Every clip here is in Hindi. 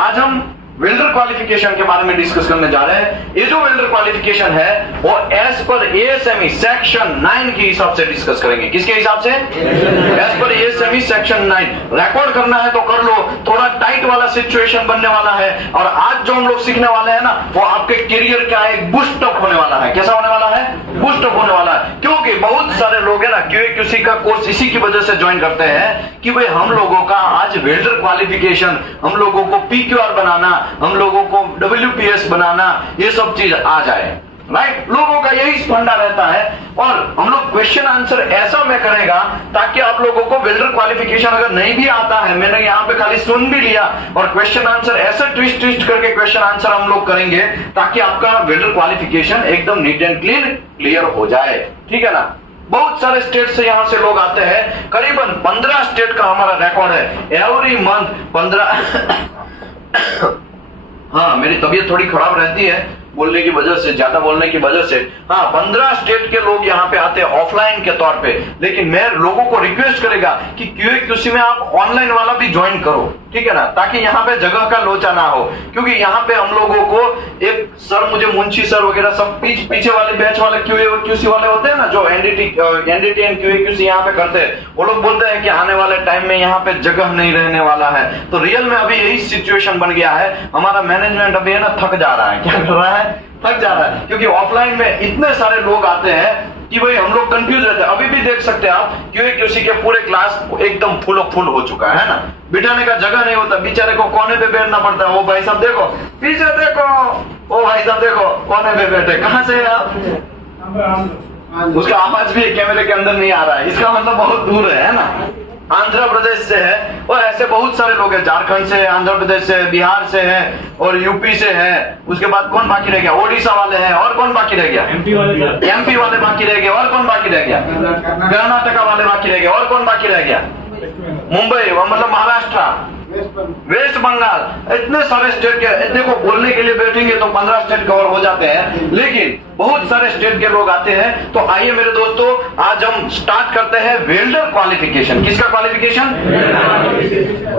आज हम वेल्डर क्वालिफिकेशन के बारे में डिस्कस करने जा रहे हैं। ये जो वेल्डर क्वालिफिकेशन है वो एज पर एएसएमई सेक्शन 9 के हिसाब से डिस्कस करेंगे। किसके हिसाब से? As per ASME section 9। Record करना है तो कर लो, थोड़ा टाइट वाला सिचुएशन बनने वाला है। और आज जो हम लोग सीखने वाले हैं ना, वो आपके करियर का एक बूस्ट अप होने वाला है। कैसा होने वाला है? बूस्ट अप होने वाला है। क्योंकि बहुत सारे लोग है ना QA/QC का कोर्स इसी की वजह से ज्वाइन करते हैं कि भाई हम लोगों का आज वेल्डर क्वालिफिकेशन, हम लोगों को PQR बनाना, हम लोगों को WPS बनाना, ये सब चीज आ जाए। राइट, लोगों का यही फंडा रहता है। और हम लोग क्वेश्चन आंसर ऐसा में करेगा ताकि आप लोगों को वेल्डर क्वालिफिकेशन अगर नहीं भी आता है, मैंने यहाँ पे खाली सुन भी लिया, और क्वेश्चन आंसर ऐसे ट्विस्ट करके क्वेश्चन आंसर हम लोग करेंगे ताकि आपका वेल्डर क्वालिफिकेशन एकदम नीट एंड क्लियर हो जाए। ठीक है ना? बहुत सारे स्टेट से यहाँ से लोग आते हैं, करीबन 15 स्टेट का हमारा रिकॉर्ड है। एवरी मंथ 15 हाँ, मेरी तबीयत थोड़ी खराब रहती है बोलने की वजह से, ज्यादा बोलने की वजह से। हाँ, 15 स्टेट के लोग यहाँ पे आते हैं ऑफलाइन के तौर पे। लेकिन मैं लोगों को रिक्वेस्ट करेगा कि QA/QC में आप ऑनलाइन वाला भी ज्वाइन करो। ठीक है ना? ताकि यहाँ पे जगह का लोचा ना हो। क्योंकि यहाँ पे हम लोगों को एक सर, मुझे मुंशी सर वगैरह सब पीछे वाले बैच वाले QA/QC वाले होते हैं ना, जो NDT एंड QA/QC यहाँ पे करते हैं, वो लोग बोलते हैं कि आने वाले टाइम में यहाँ पे जगह नहीं रहने वाला है। तो रियल में अभी यही सिचुएशन बन गया है। हमारा मैनेजमेंट अभी है ना थक जा रहा है। क्या कर रहा है? थक जा रहा है। क्योंकि ऑफलाइन में इतने सारे लोग आते हैं कि भाई हम लोग कंफ्यूज रहते हैं। अभी भी देख सकते हैं आप QA/QC के पूरे क्लास एकदम फुल हो चुका है ना, बिठाने का जगह नहीं होता, बेचारे को कोने पे बैठना पड़ता है। वो भाई साहब देखो, पीछे देखो, वो भाई साहब देखो कोने पे बैठे। कहाँ से आप? उसका आवाज भी कैमरे के अंदर नहीं आ रहा है, इसका मतलब बहुत दूर है ना। आंध्र प्रदेश से है, और ऐसे बहुत सारे लोग हैं, झारखंड से, आंध्र प्रदेश से, बिहार से है, और यूपी से है। उसके बाद कौन बाकी रह गया? ओडिशा वाले हैं। और कौन बाकी रह गया? MP वाले बाकी रह गए। और कौन बाकी रह गया? कर्नाटका वाले बाकी रह गए। और कौन बाकी रह गया? मुंबई, मतलब महाराष्ट्र, वेस्ट बंगाल। इतने सारे स्टेट के, देखो बोलने के लिए बैठेंगे तो 15 स्टेट कवर हो जाते हैं, लेकिन बहुत सारे स्टेट के लोग आते हैं। तो आइए मेरे दोस्तों, आज हम स्टार्ट करते हैं वेल्डर क्वालिफिकेशन। किसका क्वालिफिकेशन?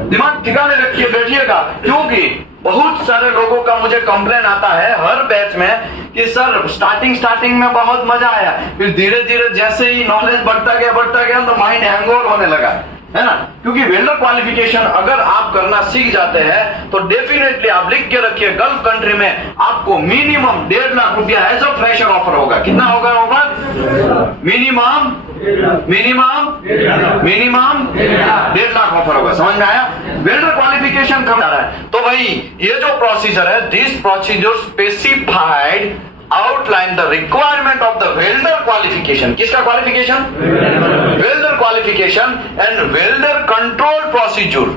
दिमाग ठिकाने रखिए, बैठिएगा। क्योंकि बहुत सारे लोगों का मुझे कंप्लेन आता है हर बैच में कि सर स्टार्टिंग में बहुत मजा आया, फिर धीरे धीरे जैसे ही नॉलेज बढ़ता गया तो माइंड हैंगओवर होने लगा, है ना। क्योंकि वेल्डर क्वालिफिकेशन अगर आप करना सीख जाते हैं तो डेफिनेटली आप लिख के रखिए, गल्फ कंट्री में आपको मिनिमम 1.5 लाख रुपया एज अ फ्रेशर ऑफर होगा। कितना होगा ऑफर? मिनिमम 1.5 लाख ऑफर होगा। समझ में आया? वेल्डर क्वालिफिकेशन कब जा रहा है? तो भाई ये जो प्रोसीजर है, this procedure specified outline the requirement of the welder qualification. किसका qualification? Welder qualification and welder control procedure.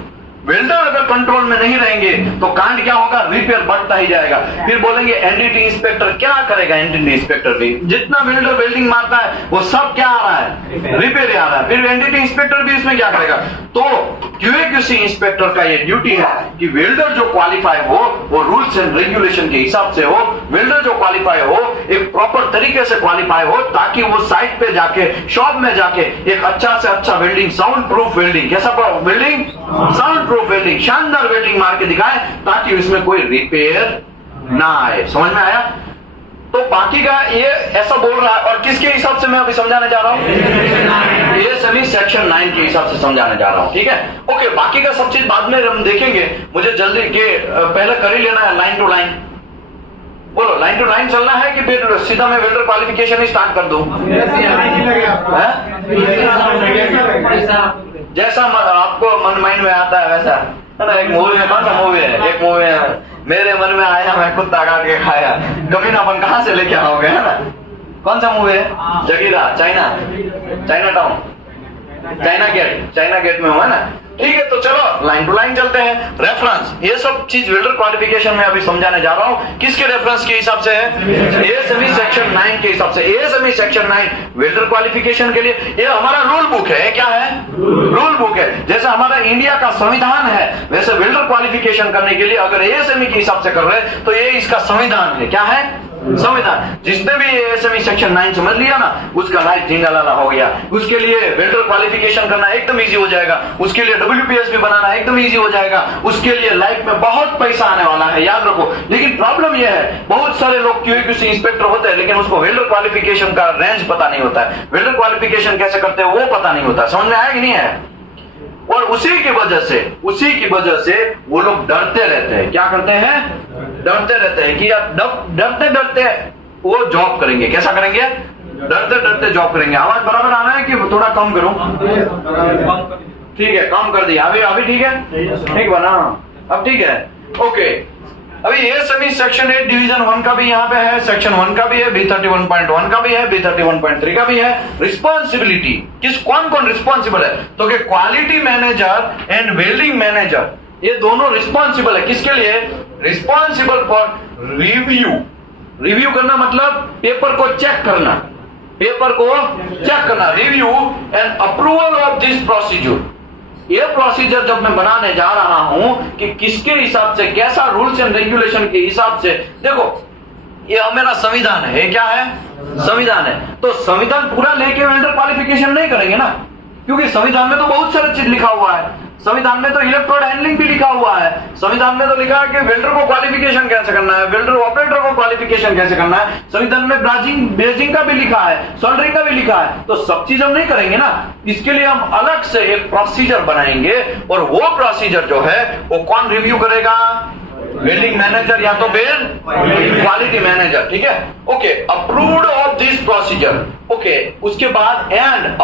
Welder अगर कंट्रोल में नहीं रहेंगे तो कांड क्या होगा? रिपेयर बढ़ता ही जाएगा। फिर बोलेंगे एनडीटी इंस्पेक्टर क्या करेगा? एनडीटी इंस्पेक्टर भी जितना वेल्डर वेल्डिंग मारता है वो सब क्या आ रहा है? रिपेयर आ रहा है। फिर एनडीटी इंस्पेक्टर भी इसमें क्या करेगा? तो QA/QC इंस्पेक्टर का ये ड्यूटी है कि वेल्डर जो क्वालिफाई हो वो रूल्स एंड रेगुलेशन के हिसाब से हो। वेल्डर जो क्वालिफाई हो एक प्रॉपर तरीके से क्वालिफाई हो, ताकि वो साइट पे जाके, शॉप में जाके एक अच्छा से अच्छा वेल्डिंग, साउंड प्रूफ वेल्डिंग, कैसा वेल्डिंग? साउंड प्रूफ वेल्डिंग, शानदार वेल्डिंग मार के दिखाए ताकि उसमें कोई रिपेयर ना आए। समझ में आया? तो बाकी का ये ऐसा बोल रहा है, और किसके हिसाब से मैं अभी समझाने जा रहा हूँ? ये सभी सेक्शन 9 के हिसाब से समझाने जा रहा हूँ। ठीक है, ओके। बाकी का सब चीज बाद में हम देखेंगे। मुझे जल्दी के पहले कर ही लेना है लाइन टू लाइन। बोलो, लाइन टू लाइन चलना है कि फिर सीधा मैं वेल्डर क्वालिफिकेशन ही स्टार्ट कर दूं? जैसा आपको मन माइंड में आता है वैसा, है ना। एक मूवी में, कौन सा मूवी है? एक मूवी है मेरे मन में आया मैं कुत्ता काट के खाया, कमीनापन कहाँ से लेके आओगे, है ना। कौन सा मूवी है? Jagira, China town, China gate में हुआ ना। ठीक है, तो चलो लाइन टू लाइन चलते हैं। रेफरेंस, ये सब चीज वेल्डर क्वालिफिकेशन में अभी समझाने जा रहा हूँ। किसके रेफरेंस के हिसाब से है? ASME सेक्शन 9 के हिसाब से। ASME सेक्शन 9 वेल्डर क्वालिफिकेशन के लिए ये हमारा रूल बुक है। क्या है? रूल बुक है। जैसे हमारा इंडिया का संविधान है, वैसे वेल्डर क्वालिफिकेशन करने के लिए अगर ASME के हिसाब से कर रहे हैं तो ये इसका संविधान है। क्या है? संविधान। जिसने भी एएसएमई सेक्शन 9 समझ लिया ना, उसका लाइफ झिंगालाला हो गया। उसके लिए वेल्डर क्वालिफिकेशन करना एकदम इजी हो जाएगा, उसके लिए WPSB बनाना एकदम इजी हो जाएगा, उसके लिए लाइफ में बहुत पैसा आने वाला है, याद रखो। लेकिन प्रॉब्लम यह है, बहुत सारे लोग QAQC इंस्पेक्टर होते हैं, लेकिन उसको वेल्डर क्वालिफिकेशन का रेंज पता नहीं होता है, वेल्डर क्वालिफिकेशन कैसे करते हैं वो पता नहीं होता। समझ में आया कि नहीं है? और उसी की वजह से वो लोग डरते रहते हैं। क्या करते हैं? डरते रहते हैं कि यार डरते डरते वो जॉब करेंगे। कैसा करेंगे? डरते डरते जॉब करेंगे। आवाज बराबर आ रहा है कि थोड़ा कम करूं? ठीक है, कम कर दिया। अभी ठीक है, ठीक बना, अब ठीक है, ओके। अभी एएसएमई सेक्शन 8 डिवीजन 1 का भी यहाँ पे है, सेक्शन 1 का भी है, B31.1 का भी है, B31.3 का भी है। रिस्पॉन्सिबिलिटी कौन रिस्पॉन्सिबल है? तो कि quality manager and welding manager, ये दोनों रिस्पॉन्सिबल है। किसके लिए? रिस्पॉन्सिबल फॉर रिव्यू करना, मतलब पेपर को चेक करना, review and approval of this procedure. ये प्रोसीजर जब मैं बनाने जा रहा हूं कि किसके हिसाब से, कैसा रूल्स एंड रेगुलेशन के हिसाब से। देखो, ये मेरा संविधान है, ये क्या है? संविधान है। तो संविधान पूरा लेके वेल्डर क्वालिफिकेशन नहीं करेंगे ना, क्योंकि संविधान में तो बहुत सारे चीज लिखा हुआ है। संविधान में तो इलेक्ट्रोड हैंडलिंग भी लिखा हुआ है, संविधान में तो लिखा है कि वेल्डर को क्वालिफिकेशन कैसे करना है, वेल्डर ऑपरेटर को क्वालिफिकेशन कैसे करना है। संविधान में बेजिंग का भी लिखा है, सोल्डरिंग का भी लिखा है। तो सब चीज हम नहीं करेंगे ना, इसके लिए हम अलग से एक प्रोसीजर बनाएंगे, और वो प्रोसीजर जो है वो कौन रिव्यू करेगा? वेल्डिंग मैनेजर या तो फिर क्वालिटी मैनेजर। ठीक है, okay. Approved of this procedure, okay. उसके बाद एंड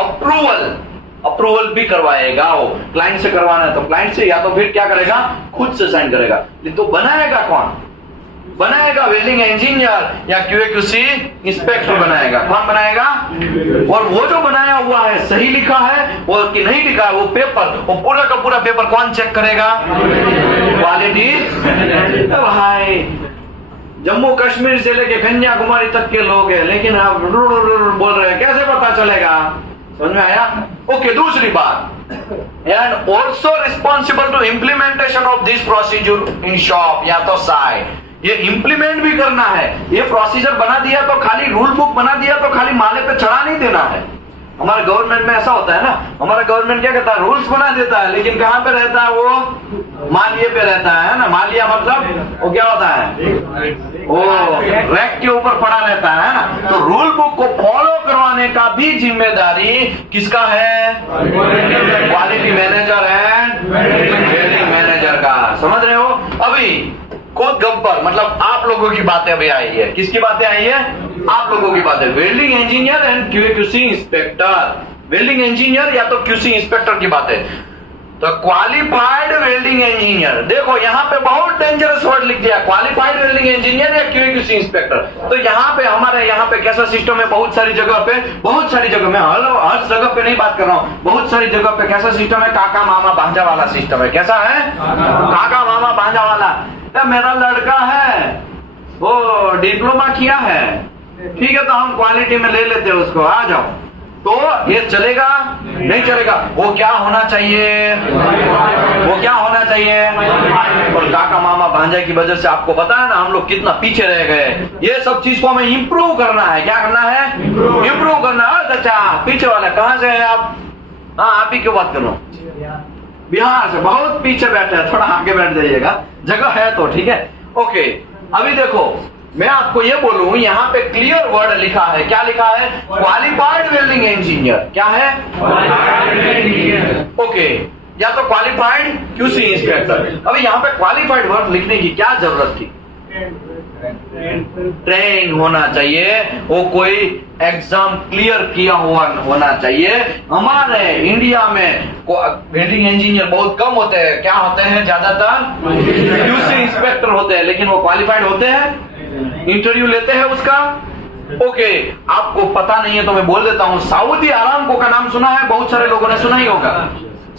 अप्रूवल भी करवाएगा। वो क्लाइंट से करवाना है तो क्लाइंट से, या तो फिर क्या करेगा? खुद से साइन करेगा। तो बनाएगा कौन? बनाएगा वेल्डिंग इंजीनियर या QAQC इंस्पेक्टर बनाएगा। कौन बनाएगा? और वो जो बनाया हुआ है सही लिखा है वो कि नहीं लिखा है, वो पूरा का पूरा पेपर कौन चेक करेगा? क्वालिटी। भाई, जम्मू कश्मीर से लेके कन्याकुमारी तक के लोग हैं, लेकिन आप बोल रहे हैं, कैसे पता चलेगा? समझ में आया? ओके। दूसरी बात, and also responsible to implementation of this procedure in shop या तो साइट। ये इंप्लीमेंट भी करना है। ये प्रोसीजर बना दिया तो खाली, रूल बुक बना दिया तो खाली माले पे चढ़ा नहीं देना है। हमारे गवर्नमेंट में ऐसा होता है ना, हमारा गवर्नमेंट क्या कहता है? रूल्स बना देता है, लेकिन कहां पे रहता है वो? मालिये पे रहता है ना। मालिया मतलब वो क्या होता है? वो रैक के ऊपर पड़ा रहता है ना। तो रूल बुक को फॉलो करवाने का भी जिम्मेदारी किसका है? Quality manager and welding manager का। समझ रहे हो? अभी खुद गब्बर, मतलब आप लोगों की बातें अभी आई है। किसकी बातें आई है? आप लोगों की बातें। Welding engineer and QAQC inspector. Welding engineer या तो QC इंस्पेक्टर की बातें। तो क्वालिफाइड वेल्डिंग इंजीनियर, देखो यहाँ पे बहुत डेंजरस वर्ड लिख दिया, क्वालिफाइड वेल्डिंग इंजीनियर या QAQC इंस्पेक्टर। तो यहाँ पे हमारे यहाँ पे कैसा सिस्टम है? बहुत सारी जगह पे, मैं हर जगह पे नहीं बात कर रहा हूँ, बहुत सारी जगह पे कैसा सिस्टम है? काका मामा भांजा वाला सिस्टम है। कैसा है? काका मामा भांजा वाला। मेरा लड़का है, वो डिप्लोमा किया है, ठीक है, तो हम क्वालिटी में ले लेते हैं उसको, आ जाओ। तो ये चलेगा? नहीं चलेगा। वो क्या होना चाहिए? और काका मामा भांजा की वजह से आपको पता है ना हम लोग कितना पीछे रह गए। ये सब चीज को हमें इंप्रूव करना है। क्या करना है? इंप्रूव करना है। अच्छा, पीछे वाला कहाँ से है आप? हाँ, आप ही क्यों बात कर रहा हूँ? बिहार से। बहुत पीछे बैठे हैं, थोड़ा आगे बैठ जाइएगा, जगह है तो। ठीक है, ओके। अभी देखो, मैं आपको ये बोलूं, यहाँ पे क्लियर वर्ड लिखा है। क्या लिखा है? Qualified welding engineer. क्या है? ओके, या तो क्वालिफाइड QC इंस्पेक्टर। अभी यहाँ पे क्वालिफाइड वर्ड लिखने की क्या जरूरत थी? ट्रेन होना चाहिए, वो कोई एग्जाम क्लियर किया हुआ होना चाहिए। हमारे इंडिया में वेल्डिंग इंजीनियर बहुत कम होते हैं। क्या होते हैं? ज्यादातर QC इंस्पेक्टर होते हैं, लेकिन वो क्वालिफाइड होते हैं, इंटरव्यू लेते हैं उसका। ओके, आपको पता नहीं है तो मैं बोल देता हूं, सऊदी अरामको का नाम सुना है? बहुत सारे लोगों ने सुना ही होगा।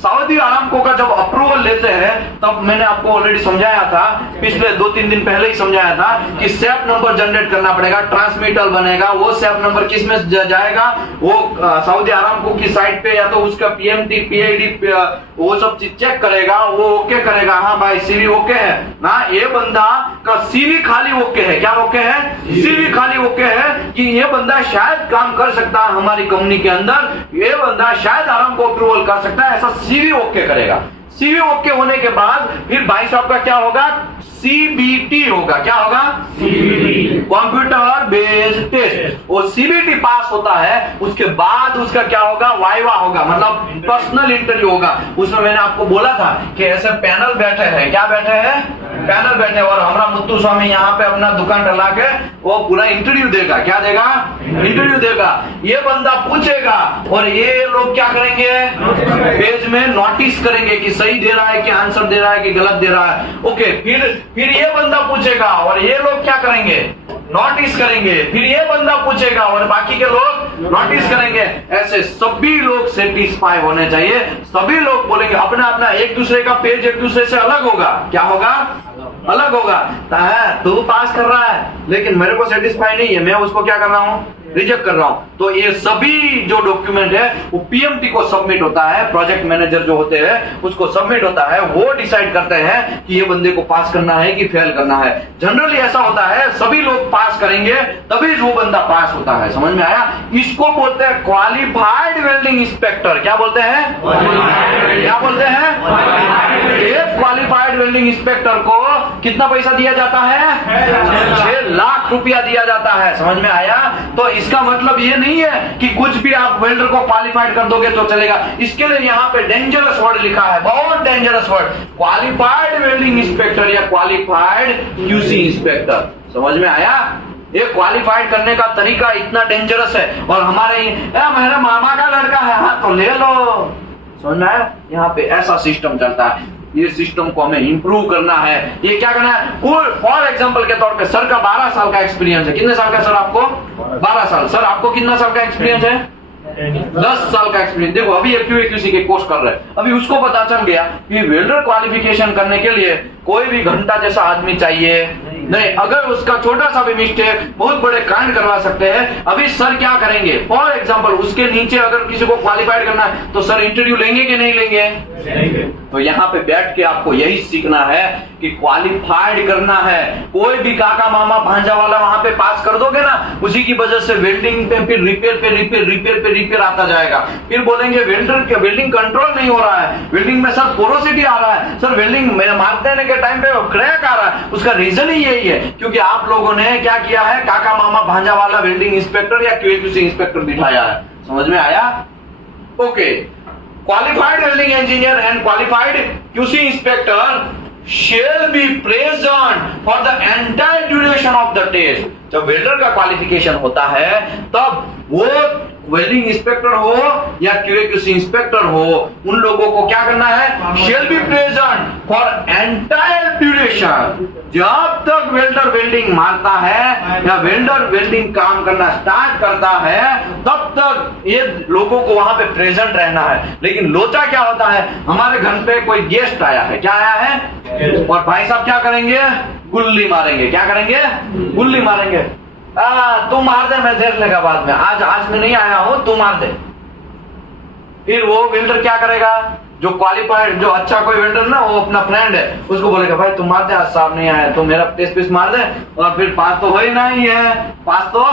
सऊदी अरामको का जब अप्रूवल लेते हैं तब मैंने आपको ऑलरेडी समझाया था, पिछले 2-3 दिन पहले ही समझाया था कि सेफ नंबर जनरेट करना पड़ेगा, ट्रांसमीटर बनेगा, वो सेफ नंबर किस में जाएगा, वो सऊदी अरामको की साइट पे या तो उसका पीएमटी पीआईडी वो सब चीज चेक करेगा, वो ओके करेगा, हाँ भाई सीवी ओके है ना, ये बंदा का सीवी खाली ओके है, क्या ओके है, सीवी खाली ओके है कि ये बंदा शायद काम कर सकता है हमारी कंपनी के अंदर, ये बंदा शायद अरामको अप्रूवल कर सकता है, ऐसा सीवी ओके करेगा। सीवी ओके होने के बाद फिर भाई साहब का क्या होगा, सीबीटी होगा, क्या होगा, सीबीटी, कंप्यूटर बेस्ड टेस्ट। वो सीबीटी पास होता है, उसके बाद उसका क्या होगा, वाइवा होगा, मतलब पर्सनल इंटरव्यू होगा। उसमें मैंने आपको बोला था कि ऐसे पैनल बैठे हैं, क्या बैठे हैं, पैनल बैठे, और हमारा मुत्तू स्वामी यहाँ पे अपना दुकान डला के वो पूरा इंटरव्यू देगा, क्या देगा, इंटरव्यू देगा। ये बंदा पूछेगा और ये लोग क्या करेंगे, पेज में नोटिस करेंगे कि सही दे रहा है कि आंसर दे रहा है कि गलत दे रहा है। ओके, फिर ये बंदा पूछेगा और ये लोग क्या करेंगे, नोटिस करेंगे, फिर ये बंदा पूछेगा और बाकी के लोग नोटिस करेंगे। ऐसे सभी लोग सेटिस्फाई होने चाहिए, सभी लोग बोलेंगे अपना अपना, एक दूसरे का पेज एक दूसरे से अलग होगा, क्या होगा, अलग होगा। तू पास कर रहा है लेकिन मेरे को सेटिस्फाई नहीं है, मैं उसको क्या कर रहा हूं, रिजेक्ट कर रहा हूं। तो ये सभी जो डॉक्यूमेंट है वो पीएमटी को सबमिट होता है, प्रोजेक्ट मैनेजर जो होते हैं उसको सबमिट होता है, वो डिसाइड करते हैं कि ये बंदे को पास करना है कि फेल करना है। जनरली ऐसा होता है सभी लोग पास करेंगे तभी वो बंदा पास होता है, समझ में आया। इसको बोलते हैं क्वालिफाइड वेल्डिंग इंस्पेक्टर, क्या बोलते हैं, क्या बोलते हैं, एक क्वालिफाइड वेल्डिंग इंस्पेक्टर को कितना पैसा दिया जाता है, 6 लाख रुपया दिया जाता है, समझ में आया। तो इसका मतलब ये नहीं है कि कुछ भी आप वेल्डर को क्वालिफाइड कर दोगे तो चलेगा। इसके लिए यहाँ पे डेंजरस वर्ड लिखा है, बहुत dangerous word, qualified welding inspector या क्वालिफाइड क्यूसी इंस्पेक्टर, समझ में आया। ये क्वालिफाइड करने का तरीका इतना डेंजरस है। और हमारे मेरे मामा का लड़का है, हाँ तो ले लो, समझ में आया। यहाँ पे ऐसा सिस्टम चलता है, ये सिस्टम को हमें इंप्रूव करना है। ये क्या करना है, फॉर एग्जांपल के तौर पे सर का 12 साल का एक्सपीरियंस है, कितने साल का सर आपको, 12 साल, सर आपको कितना साल का एक्सपीरियंस है, 10 साल का एक्सपीरियंस। देखो अभी QA/QC के कोर्स कर रहे हैं, अभी उसको पता चल गया कि वेल्डर क्वालिफिकेशन करने के लिए कोई भी घंटा जैसा आदमी चाहिए नहीं, अगर उसका छोटा सा भी मिस्टेक बहुत बड़े कांड करवा सकते हैं। अभी सर क्या करेंगे, फॉर एग्जांपल उसके नीचे अगर किसी को क्वालिफाइड करना है तो सर इंटरव्यू लेंगे कि नहीं लेंगे, तो यहाँ पे बैठ के आपको यही सीखना है कि क्वालिफाइड करना है। कोई भी काका मामा भांजा वाला वहां पे पास कर दोगे ना, उसी की वजह से वेल्डिंग पे फिर रिपेयर आता जाएगा। फिर बोलेंगे वेल्डिंग कंट्रोल नहीं हो रहा है, वेल्डिंग में सर पोरोसिटी आ रहा है, सर वेल्डिंग में मारते रहने के टाइम पे क्रैक आ रहा है। उसका रीजन ही यही है क्योंकि आप लोगों ने क्या किया है, काका मामा भांजा वाला वेल्डिंग इंस्पेक्टर या QA/QC इंस्पेक्टर बिठाया है, समझ में आया। Okay, qualified welding engineer and qualified QC inspector shall be present for the entire duration of the test। जब वेल्डर का क्वालिफिकेशन होता है तब वो वेल्डिंग इंस्पेक्टर हो या QA/QC इंस्पेक्टर हो, उन लोगों को क्या करना है, shall be present for entire duration। जब तक वेल्डर वेल्डिंग मारता है या वेल्डर वेल्डिंग काम करना स्टार्ट करता है तब तक ये लोगों को वहां पे प्रेजेंट रहना है। लेकिन लोचा क्या होता है, हमारे घर पे कोई गेस्ट आया है, क्या आया है, और भाई साहब क्या करेंगे, गुल्ली मारेंगे, क्या करेंगे, गुल्ली मारेंगे। तू मार दे, मैं देख लेगा बाद में, आज मैं नहीं आया हूं, तू मार दे। फिर वो वेल्डर क्या करेगा, जो क्वालिफाइड जो अच्छा कोई वेल्डर ना, वो अपना फ्रेंड है, उसको बोलेगा भाई तुम मार दे, आज साहब नहीं आया तो मेरा टेस्ट पीस मार दे, और फिर पास तो हो ही नहीं है, पास तो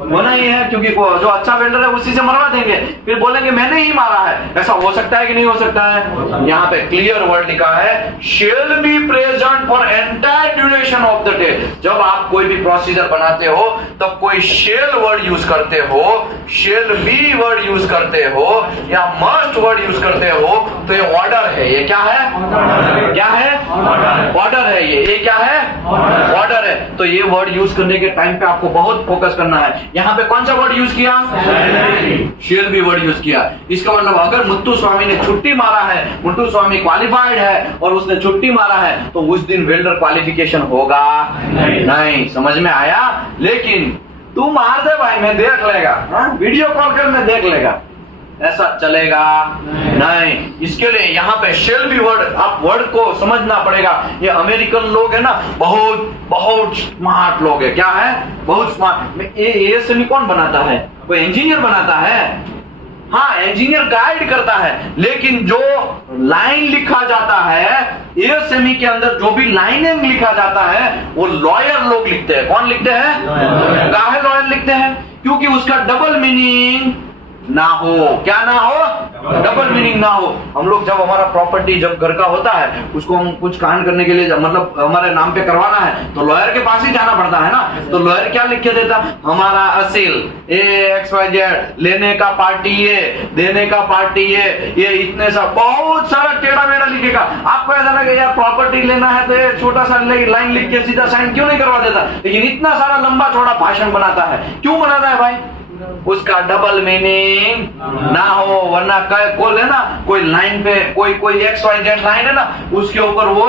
होना ही है क्योंकि जो अच्छा वेल्डर है उसी से मरवा देंगे। फिर बोलेंगे मैंने ही मारा है। ऐसा हो सकता है कि नहीं हो सकता है, यहाँ पे क्लियर वर्ड लिखा है shall be present for entire duration of the day। जब आप कोई भी प्रोसीजर बनाते हो तब कोई shall वर्ड यूज करते हो, shall be वर्ड यूज करते हो या must वर्ड यूज करते हो तो ये ऑर्डर है, ये क्या है, क्या है, ऑर्डर है, ये क्या है, ऑर्डर है। तो ये वर्ड यूज करने के टाइम पे आपको बहुत फोकस करना है। यहाँ पे कौन सा वर्ड यूज किया, शेल बी वर्ड यूज किया। इसका मतलब अगर मुत्तू स्वामी ने छुट्टी मारा है, मुत्तू स्वामी क्वालिफाइड है और उसने छुट्टी मारा है तो उस दिन वेल्डर क्वालिफिकेशन होगा नहीं, समझ में आया। लेकिन तू मार दे भाई, मैं देख लेगा, वीडियो कॉल कर मैं देख लेगा, ऐसा चलेगा नहीं। इसके लिए यहाँ पे शेल बी वर्ड, आप वर्ड को समझना पड़ेगा। ये अमेरिकन लोग है ना, बहुत बहुत स्मार्ट लोग है। क्या है? बहुत स्मार्ट। ये सेमी कौन बनाता है? कोई इंजीनियर बनाता है। हाँ, इंजीनियर गाइड करता है, लेकिन जो लाइन लिखा जाता है एएसएमई के अंदर, जो भी लाइनिंग लिखा जाता है वो लॉयर लोग लिखते हैं। कौन लिखते हैं? काहे लॉयर लिखते हैं? क्योंकि उसका डबल मीनिंग ना हो। क्या ना हो? डबल मीनिंग ना हो। हम लोग जब हमारा प्रॉपर्टी जब घर का होता है, उसको हम कुछ कांड करने के लिए मतलब हमारे नाम पे करवाना है तो लॉयर के पास ही जाना पड़ता है ना। तो लॉयर क्या लिख के देता? हमारा असील XYZ, लेने का पार्टी ये, देने का पार्टी ये इतने सा बहुत सारा टेढ़ा मेढ़ा लिखेगा। आपको ऐसा लगे यार प्रॉपर्टी लेना है तो ये छोटा सा लाइन लिख के सीधा साइन क्यों नहीं करवा देता, लेकिन इतना सारा लंबा चौड़ा भाषण बनाता है। क्यों बनाता है भाई? उसका डबल मीनिंग ना हो, वरना कोई है ना, कोई लाइन पे कोई XYZ लाइन है ना, उसके ऊपर वो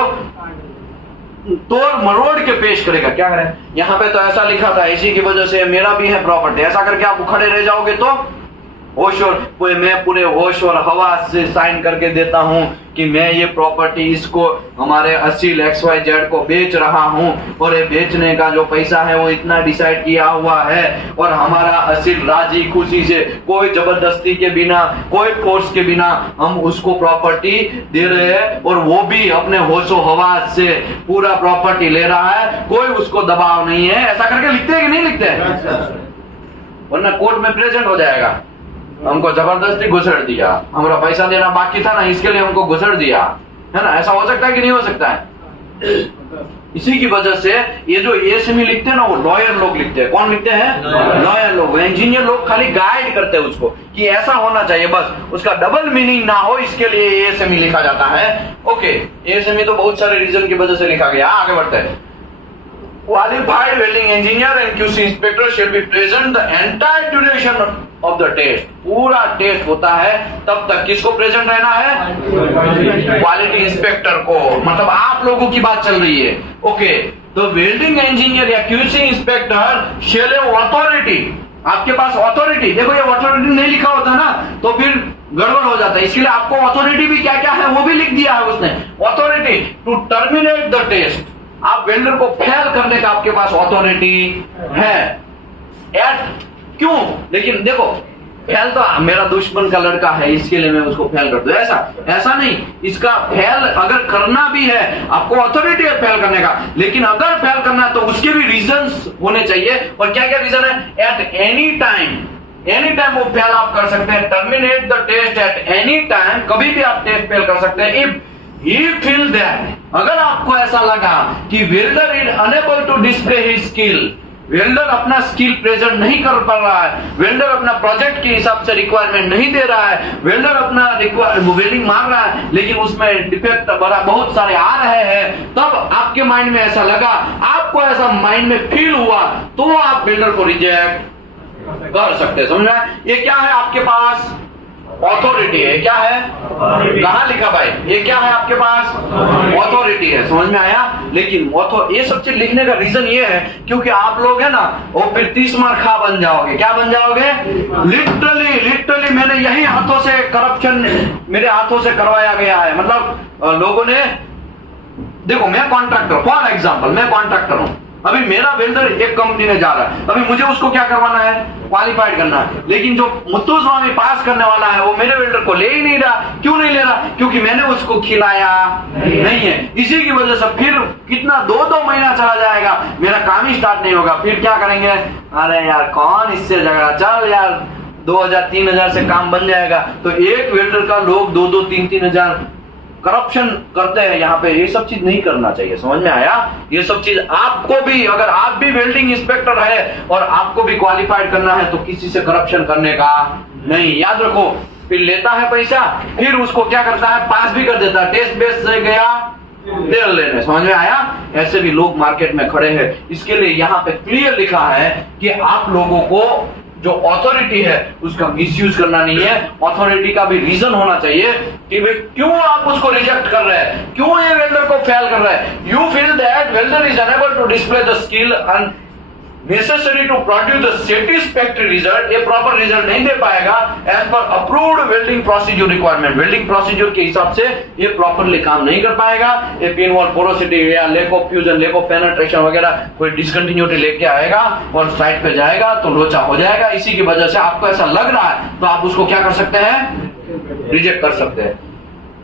तोड़ मरोड़ के पेश करेगा। क्या करें? यहाँ पे तो ऐसा लिखा था, इसी की वजह से मेरा भी है प्रॉपर्टी, ऐसा करके आप खड़े रह जाओगे तो होश और मैं पूरे होश और हवास से साइन करके देता हूं कि मैं ये प्रॉपर्टी इसको हमारे असील XYZ को बेच रहा हूं, और ये बेचने का जो पैसा है वो इतना डिसाइड किया हुआ है, और हमारा असील राजी खुशी से, कोई जबरदस्ती के बिना, कोई फोर्स के बिना हम उसको प्रॉपर्टी दे रहे हैं, और वो भी अपने होशो हवास से पूरा प्रॉपर्टी ले रहा है, कोई उसको दबाव नहीं है। ऐसा करके लिखते हैं कि नहीं लिखते हैं? वरना कोर्ट में प्रेजेंट हो जाएगा, हमको जबरदस्ती घुसड़ दिया, हमारा पैसा देना बाकी था ना, इसके लिए हमको घुसड़ दिया, है ना। ऐसा हो सकता है कि नहीं हो सकता है? इसी की वजह से ये जो एएसएमई लिखते हैं ना, वो लॉयर लोग लिखते हैं। कौन लिखते हैं? लॉयर लोग। इंजीनियर लोग खाली गाइड करते हैं उसको कि ऐसा होना चाहिए, बस उसका डबल मीनिंग ना हो, इसके लिए एएसएमई लिखा जाता है। ओके, एएसएमई तो बहुत सारे रीजन की वजह से लिखा गया। आगे बढ़ते हैं। Qualified welding engineer and QC inspector shall be present the entire duration of the test. पूरा टेस्ट होता है तब तक किसको प्रेजेंट रहना है? क्वालिटी इंस्पेक्टर को, मतलब आप लोगों की बात चल रही है। ओके, तो वेल्डिंग इंजीनियर या QC inspector shall have authority, आपके पास अथॉरिटी, देखो ये अथॉरिटी नहीं लिखा होता ना तो फिर गड़बड़ हो जाता है। इसके लिए आपको अथॉरिटी भी क्या क्या है वो भी लिख दिया है उसने। Authority to terminate the test, आप वेल्डर को फेल करने का आपके पास अथॉरिटी है। क्यों? लेकिन देखो, फेल तो मेरा दुश्मन का लड़का है इसके लिए मैं उसको फेल कर दूं, ऐसा नहीं। इसका फेल अगर करना भी है, आपको अथॉरिटी है फेल करने का, लेकिन अगर फेल करना है तो उसके भी रीजंस होने चाहिए। और क्या क्या रीजन है? एट एनी टाइम वो फेल आप कर सकते हैं। Terminate the test at any time, कभी भी आप टेस्ट फेल कर सकते हैं। इफ he feel that, अगर आपको ऐसा लगा कि welder is unable to display his skill, welder अपना स्किल प्रेजेंट नहीं कर पा रहा है, वेल्डर अपना प्रोजेक्ट के हिसाब से रिक्वायरमेंट नहीं दे रहा है, वेल्डर अपना वेल्डिंग मार रहा है लेकिन उसमें डिफेक्ट बहुत सारे आ रहे हैं, तब आपके माइंड में ऐसा लगा, आपको ऐसा माइंड में फील हुआ, तो आप वेल्डर को रिजेक्ट कर सकते हैं। समझा? ये क्या है? आपके पास ऑथोरिटी है। क्या है? कहाँ लिखा भाई? ये क्या है आपके पास? ऑथोरिटी है। समझ में आया? लेकिन ये सब चीज लिखने का रीजन ये है क्योंकि आप लोग है ना वो फिर 30 मार खा बन जाओगे। क्या बन जाओगे? लिटरली मैंने यही हाथों से करप्शन मेरे हाथों से करवाया गया है। मतलब लोगों ने, देखो मैं कॉन्ट्रैक्टर, फॉर एग्जाम्पल मैं कॉन्ट्रैक्टर हूं, अभी मेरा वेल्डर एक कंपनी में जा रहा है, अभी मुझे उसको क्या करवाना है? क्वालिफाइड करना है। लेकिन जो मुत्तुस्वामी पास करने वाला है वो मेरे वेल्डर को ले ही नहीं रहा। क्यों नहीं ले रहा? क्योंकि मैंने उसको खिलाया नहीं है। इसी की वजह से फिर कितना 2-2 महीना चला जाएगा, मेरा काम ही स्टार्ट नहीं होगा। फिर क्या करेंगे? अरे यार कौन इससे झगड़ा, चल यार 2000-3000 से काम बन जाएगा। तो एक वेल्डर का लोग 2-2, 3-3 हजार करप्शन करते हैं यहाँ पे। ये सब चीज नहीं करना चाहिए। समझ में आया? ये सब चीज आपको भी, अगर आप भी वेल्डिंग इंस्पेक्टर है और आपको भी क्वालिफाइड करना है तो किसी से करप्शन करने का नहीं। याद रखो, फिर लेता है पैसा, फिर उसको क्या करता है? पास भी कर देता है। टेस्ट बेस से गया तेल लेने। समझ में आया? ऐसे भी लोग मार्केट में खड़े हैं। इसके लिए यहाँ पे क्लियर लिखा है कि आप लोगों को जो अथॉरिटी है उसका मिसयूज करना नहीं है। अथॉरिटी का भी रीजन होना चाहिए कि भाई क्यों आप उसको रिजेक्ट कर रहे हैं, क्यों ये वेल्डर को फेल कर रहे हैं। You feel that welder is unable to display the skill necessary to produce a satisfactory result, ये proper result नहीं दे पाएगा as per approved welding procedure requirement, welding procedure के हिसाब से ये properly काम नहीं कर पाएगा, ये pin wall porosity या lack of fusion, lack of penetration वगैरह कोई discontinuity लेके आएगा और साइड पे जाएगा तो लोचा हो जाएगा। इसी की वजह से आपको ऐसा लग रहा है तो आप उसको क्या कर सकते हैं, रिजेक्ट कर सकते हैं।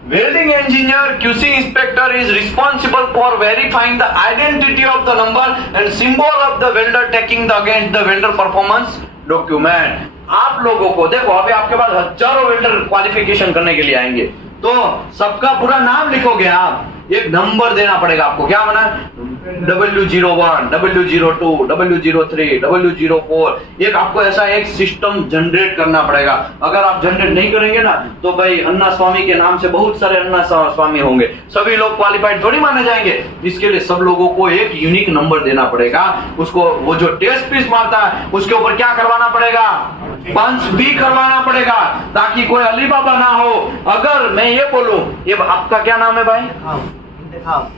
Welding engineer QC inspector is responsible for verifying the identity of the number and symbol of the welder taking the against the welder performance document। आप लोगों को देखो अभी आपके पास हजारों वेल्डर क्वालिफिकेशन करने के लिए आएंगे तो सबका पूरा नाम लिखोगे आप, एक नंबर देना पड़ेगा आपको, क्या बना W01, W02, W03, W04, एक आपको ऐसा एक सिस्टम जनरेट करना पड़ेगा। अगर आप जनरेट नहीं करेंगे ना तो भाई अन्ना स्वामी के नाम से बहुत सारे अन्ना स्वामी होंगे, सभी लोग क्वालिफाइड थोड़ी माने जाएंगे। इसके लिए सब लोगों को एक यूनिक नंबर देना पड़ेगा। उसको वो जो टेस्ट पीस मारता है उसके ऊपर क्या करवाना पड़ेगा, पंच भी करवाना पड़ेगा ताकि कोई अली बाबा ना हो। अगर मैं ये बोलूं, ये आपका क्या नाम है भाई?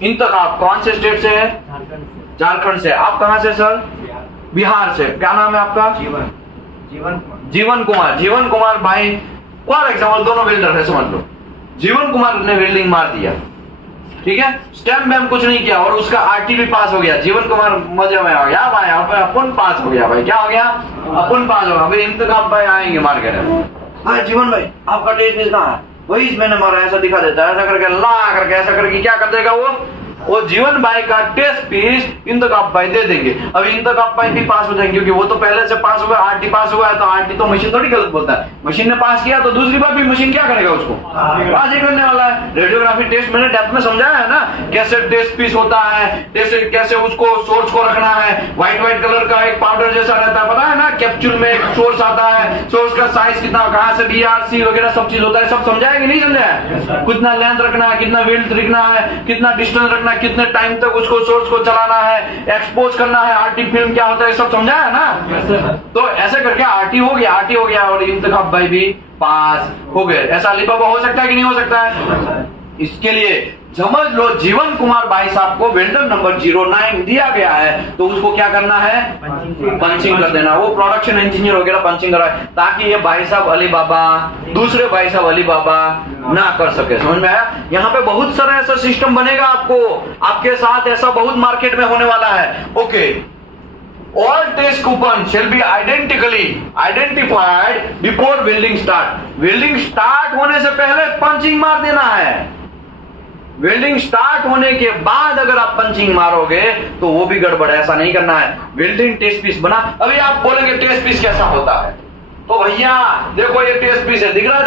इंतखाब। कौन से स्टेट से है? झारखंड से। आप कहाँ से सर? बिहार से। क्या नाम है आपका? जीवन कुमार। जीवन कुमार भाई फॉर एग्जाम्पल दोनों वेल्डर है समझ लो। जीवन कुमार ने वेल्डिंग मार दिया, ठीक है, स्टैम्प वैम्प कुछ नहीं किया और उसका आरटी भी पास हो गया। जीवन कुमार मजे में आ गया भाई, अपन पास हो गया भाई। क्या हो गया? अपन पास हो गया। अभी इंतखाब भाई आएंगे मार के, हाँ जीवन भाई आपका टेस्ट मिस कहाँ है? वही मैंने मारा, ऐसा दिखा देता है, ऐसा करके ला करके ऐसा करके क्या कर देगा वो जीवन भाई का टेस्ट पीस इंतखाब भाई दे देंगे। अभी इंतखाब भाई भी पास हो जाएंगे क्योंकि वो तो पहले से पास हुआ, आरटी पास हुआ है तो आरटी तो मशीन थोड़ी गलत बोलता है। मशीन ने पास किया तो दूसरी बार भी मशीन क्या करेगा, उसको पास ही करने वाला है। रेडियोग्राफी टेस्ट मैंने डेप्थ में समझाया है ना, कैसे टेस्ट पीस होता है, कैसे उसको सोर्स को रखना है। व्हाइट कलर का एक पाउडर जैसा रहता है, पता है ना, कैप्सूल में एक सोर्स आता है, सोर्स का साइज कितना, कहाँ से BRC वगैरह सब चीज होता है, सब समझाया कि नहीं समझाया? कितना लेंथ रखना है, कितना वेल्थ रखना है, कितना डिस्टेंस रखना है, कितने टाइम तक उसको सोर्स को चलाना है, एक्सपोज करना है, आरटी फिल्म क्या होता है, सब समझाया है ना। तो ऐसे करके आरटी हो गया और इंतखाब भाई भी पास हो गए। ऐसा अली बाबा हो सकता है कि नहीं हो सकता है? इसके लिए समझ लो जीवन कुमार भाई साहब को वेल्डर नंबर 09 दिया गया है तो उसको क्या करना है, पंचिंग कर देना। वो प्रोडक्शन इंजीनियर वगैरह पंचिंग करा ताकि ये भाई साहब अली बाबा, दूसरे भाई साहब अली बाबा ना कर सके। समझ में आया? यहाँ पे बहुत सारा ऐसा सिस्टम बनेगा आपको, आपके साथ ऐसा बहुत मार्केट में होने वाला है। Okay, all test coupons shall be identified before welding start। Welding start होने से पहले पंचिंग मार देना है। वेल्डिंग स्टार्ट होने के बाद अगर आप पंचिंग मारोगे तो वो भी गड़बड़ है, ऐसा नहीं करना है। वेल्डिंग टेस्ट पीस बना, अभी आप बोलेंगे टेस्ट पीस कैसा होता है, तो भैया देखो ये टेस्ट पीस है, दिख रहा है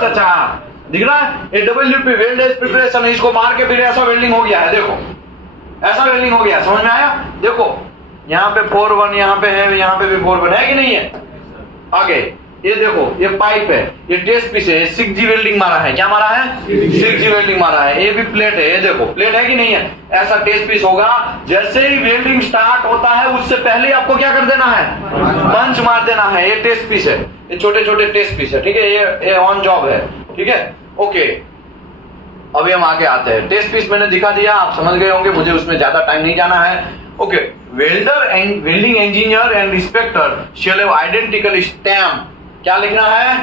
चाचा, दिख रहा है, ये WP वेल्ड एज प्रिपरेशन है, इसको मार के फिर ऐसा वेल्डिंग हो गया है, देखो ऐसा वेल्डिंग हो गया। समझ में आया? देखो यहाँ पे 4-1 यहाँ पे है, यहाँ पे भी 4-1 है कि नहीं है? आगे ये देखो ये पाइप है, ये टेस्ट पीस है, 6G वेल्डिंग मारा है। क्या मारा है? 6G वेल्डिंग मारा है। ये भी प्लेट है, ये देखो प्लेट है कि नहीं है? ऐसा टेस्ट पीस होगा। जैसे ही वेल्डिंग स्टार्ट होता है उससे पहले आपको क्या कर देना है, पंच मार देना है। ये टेस्ट पीस है, ये छोटे छोटे टेस्ट पीस है, ठीक है, ये ऑन जॉब है, ठीक है। ओके, अभी हम आगे आते हैं। टेस्ट पीस मैंने दिखा दिया, आप समझ गए होंगे, मुझे उसमें ज्यादा टाइम नहीं जाना है। Okay, welder and welding engineer and inspector shall have identical stamp. क्या लिखना है?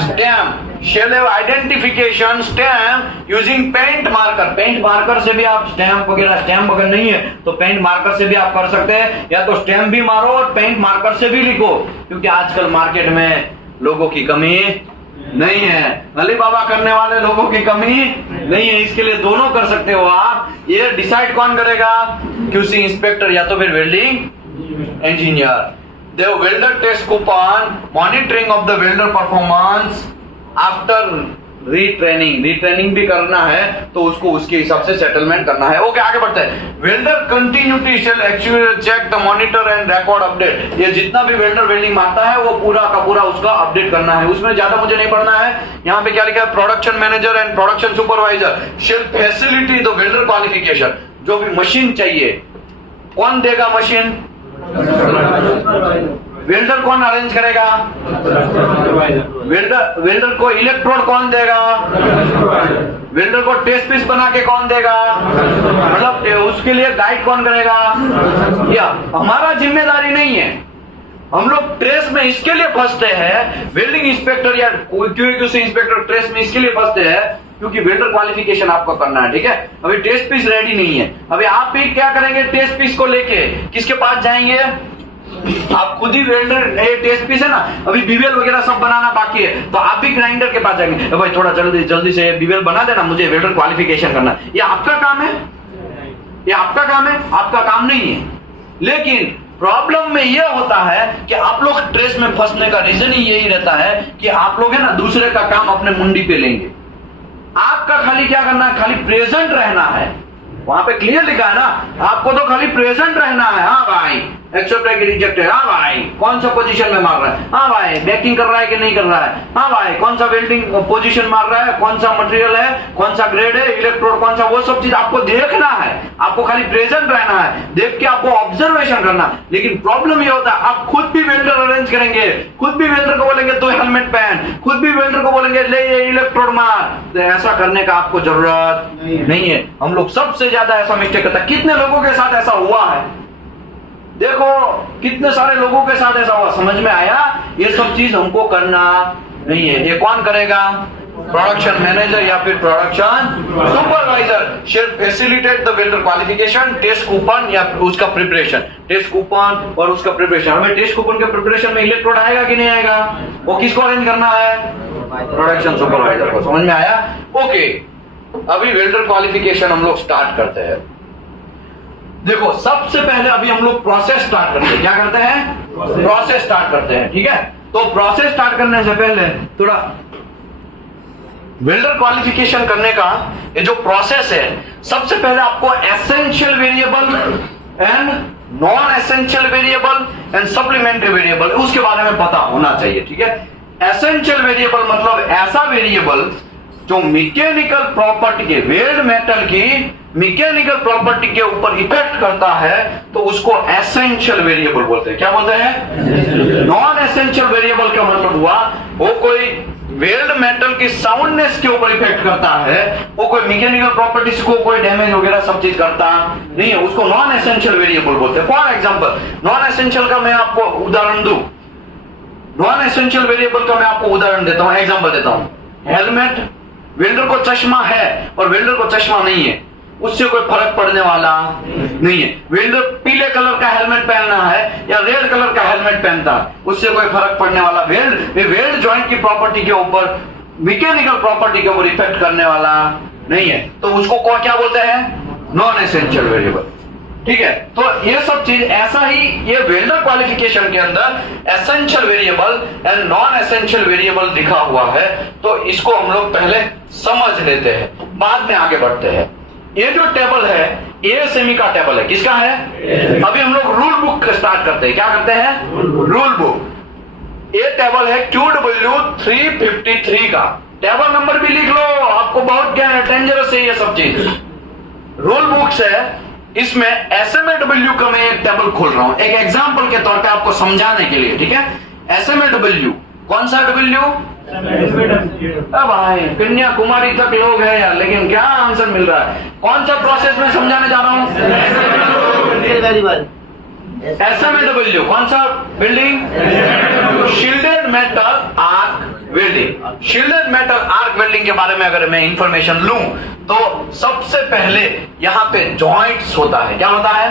Stamp. Shall have identification stamp using paint marker. Paint marker से भी आप स्टैम्प वगैरह, स्टैम्प अगर नहीं है तो पेंट मार्कर से भी आप कर सकते हैं, या तो स्टैम्प भी मारो और पेंट मार्कर से भी लिखो, क्योंकि आजकल मार्केट में लोगों की कमी नहीं है, अली बाबा करने वाले लोगों की कमी नहीं है। इसके लिए दोनों कर सकते हो आप। ये डिसाइड कौन करेगा? QC इंस्पेक्टर या तो फिर welding engineer. The welder test coupon monitoring of the welder performance after retraining। retraining भी करना है तो उसको उसके हिसाब से सेटलमेंट करना है। ओके, आगे बढ़ते हैं। Welder continuity shall actually check the monitor and record update. ये जितना भी वेल्डर वेल्डिंग मारता है वो पूरा का पूरा उसका अपडेट करना है। उसमें ज्यादा मुझे नहीं पढ़ना है। यहाँ पे क्या लिखा है? Production manager and production supervisor shall facility the welder qualification. जो भी मशीन चाहिए, कौन देगा मशीन? वेल्डर कौन अरेंज करेगा? वेल्डर को इलेक्ट्रोड कौन देगा? वेल्डर को टेस्ट पीस बना के कौन देगा? मतलब उसके लिए गाइड कौन करेगा? या हमारा जिम्मेदारी नहीं है। हम लोग ट्रेस में इसके लिए फंसते हैं, वेल्डिंग इंस्पेक्टर या क्यूसी इंस्पेक्टर ट्रेस में इसके लिए फंसते हैं क्योंकि वेल्डर क्वालिफिकेशन आपको करना है, ठीक है। अभी टेस्ट पीस रेडी नहीं है, अभी आप भी क्या करेंगे? टेस्ट पीस को लेके किसके पास जाएंगे? आप खुद ही वेल्डर, टेस्ट पीस है ना, अभी बीवेल वगैरह सब बनाना बाकी है, तो आप भी ग्राइंडर के पास जाएंगे, भाई थोड़ा जल्दी से बीवेल बना देना, मुझे वेल्डर क्वालिफिकेशन करना है। ये आपका काम है? ये आपका काम है? आपका काम नहीं है। लेकिन प्रॉब्लम में यह होता है कि आप लोग ट्रेस में फंसने का रीजन ही यही रहता है कि आप लोग है ना दूसरे का काम अपने मुंडी पे लेंगे। आपका खाली क्या करना है? खाली प्रेजेंट रहना है। वहां पे क्लियर लिखा है ना, आपको तो खाली प्रेजेंट रहना है। हाँ भाई एक्सेप्ट है कि रिजेक्ट है, हाँ भाई कौन सा पोजीशन में मार रहा है, हाँ भाई बैकिंग कर रहा है कि नहीं कर रहा है, हाँ भाई कौन सा वेल्डिंग पोजीशन मार रहा है, कौन सा मटेरियल है, कौन सा ग्रेड है, इलेक्ट्रोड कौन सा, वो सब चीज आपको देखना है। आपको खाली प्रेजेंट रहना है, देख के आपको ऑब्जर्वेशन करना। लेकिन प्रॉब्लम ये होता है आप खुद भी वेल्डर अरेंज करेंगे, खुद भी वेल्डर को बोलेंगे तो हेलमेट पहन, खुद भी वेल्डर को बोलेंगे ले ये इलेक्ट्रोड मार, तो ऐसा करने का आपको जरूरत नहीं है। हम लोग सबसे ज्यादा ऐसा मिस्टेक करता है। कितने लोगों के साथ ऐसा हुआ है? देखो कितने सारे लोगों के साथ ऐसा हुआ। समझ में आया? ये सब चीज हमको करना नहीं है। ये कौन करेगा? प्रोडक्शन मैनेजर या फिर production supervisor shall facilitate the welder qualification, test coupon या उसका प्रिपरेशन, टेस्ट कूपन और उसका प्रिपरेशन। हमें टेस्ट कूपन के प्रिपरेशन में इलेक्ट्रोड आएगा कि नहीं आएगा? वो किसको अरेंज करना है? प्रोडक्शन सुपरवाइजर को। समझ में आया? ओके, अभी वेल्डर क्वालिफिकेशन हम लोग स्टार्ट करते हैं। देखो सबसे पहले अभी हम लोग प्रोसेस स्टार्ट करते हैं। क्या करते हैं? प्रोसेस स्टार्ट करते हैं, ठीक है। तो प्रोसेस स्टार्ट करने से पहले थोड़ा वेल्डर क्वालिफिकेशन करने का ये जो प्रोसेस है, सबसे पहले आपको essential variable and non essential variable and supplementary variable उसके बारे में पता होना चाहिए, ठीक है। एसेंशियल वेरिएबल मतलब ऐसा वेरिएबल जो मैकेनिकल प्रॉपर्टी के, वेल्ड मेटल की मैकेनिकल प्रॉपर्टी के ऊपर इफेक्ट करता है, तो उसको एसेंशियल वेरिएबल बोलते हैं। क्या बोलते हैं? नॉन एसेंशियल वेरिएबल का मतलब हुआ वो कोई वेल्ड मेटल की साउंडनेस के ऊपर इफेक्ट करता है, वो कोई मैकेनिकल प्रॉपर्टीज को कोई डैमेज वगैरह सब चीज करता नहीं है, उसको नॉन एसेंशियल वेरिएबल बोलते हैं। फॉर एग्जांपल नॉन एसेंशियल का मैं आपको उदाहरण दूं, नॉन एसेंशियल वेरिएबल का मैं आपको उदाहरण देता हूं, एग्जांपल देता हूं। हेलमेट, वेल्डर को चश्मा है और वेल्डर को चश्मा नहीं है, उससे कोई फर्क पड़ने वाला नहीं है। वेल्डर पीले कलर का हेलमेट पहनना है या रेड कलर का हेलमेट पहनता है, उससे कोई फर्क पड़ने वाला, वेल्ड जॉइंट की प्रॉपर्टी के ऊपर, मैकेनिकल प्रॉपर्टी के ऊपर इफेक्ट करने वाला नहीं है, तो उसको क्या बोलते हैं? नॉन एसेंशियल वेरिएबल, ठीक है। तो ये सब चीज ऐसा ही ये वेल्डर क्वालिफिकेशन के अंदर essential variable and non essential variable लिखा हुआ है, तो इसको हम लोग पहले समझ लेते हैं, बाद में आगे बढ़ते हैं। ये जो टेबल है एएसएमई का टेबल है, किसका है? अभी हम लोग रूल बुक स्टार्ट करते हैं। क्या करते हैं? Rule book. ये टेबल है QW353 का, टेबल नंबर भी लिख लो, आपको बहुत डेंजरस है ये सब चीज। रूल बुक है, इसमें SMAW का मैं एक टेबल खोल रहा हूं, एक एग्जांपल के तौर पे आपको समझाने के लिए, ठीक है। SMAW कौन सा W? भाई कन्याकुमारी तक लोग हैं यार, लेकिन क्या आंसर मिल रहा है? कौन सा प्रोसेस में समझाने जा रहा हूं? SMAW कौन सा building? Shielded metal arc welding. Shielded metal arc welding के बारे में अगर मैं इंफॉर्मेशन लूं तो सबसे पहले यहां पे जॉइंट्स होता है। क्या होता है?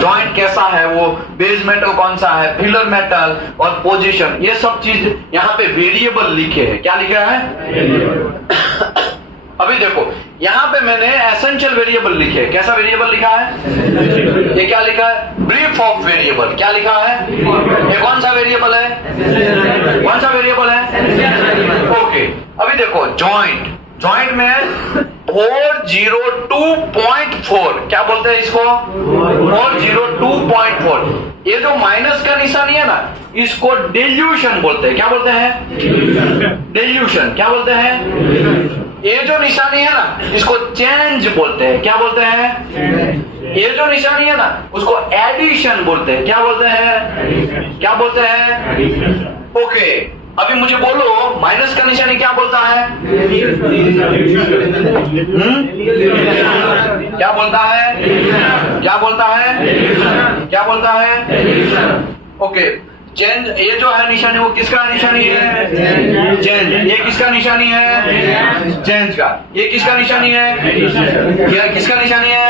जॉइंट कैसा है, वो बेस मेटल कौन सा है, फिलर मेटल और पोजीशन, ये सब चीज यहां पे वेरिएबल लिखे हैं। क्या लिखा है? अभी देखो यहां पे मैंने एसेंशियल वेरिएबल लिखे, कैसा वेरिएबल लिखा है? ये क्या लिखा है? Brief of variable. क्या लिखा है? ये कौन सा वेरिएबल है? कौन सा वेरिएबल है? ओके, अभी देखो जॉइंट, जॉइंट में 402.4, क्या बोलते हैं इसको? 402.4। ये जो माइनस का निशानी है ना, इसको डिल्यूशन बोलते हैं। क्या बोलते हैं? डिल्यूशन। क्या बोलते हैं? ये जो निशानी है ना, इसको चेंज बोलते हैं। क्या बोलते हैं? ये जो निशानी है ना, उसको एडिशन बोलते हैं। क्या बोलते हैं? क्या बोलते हैं? ओके, अभी मुझे बोलो माइनस का निशानी क्या बोलता है? क्या बोलता है? क्या बोलता है? क्या बोलता है? ओके, चेंज, ये जो है निशानी वो किसका निशानी है? चेंज। ये किसका निशानी है? चेंज का। ये किसका निशानी है? ये किसका निशानी है?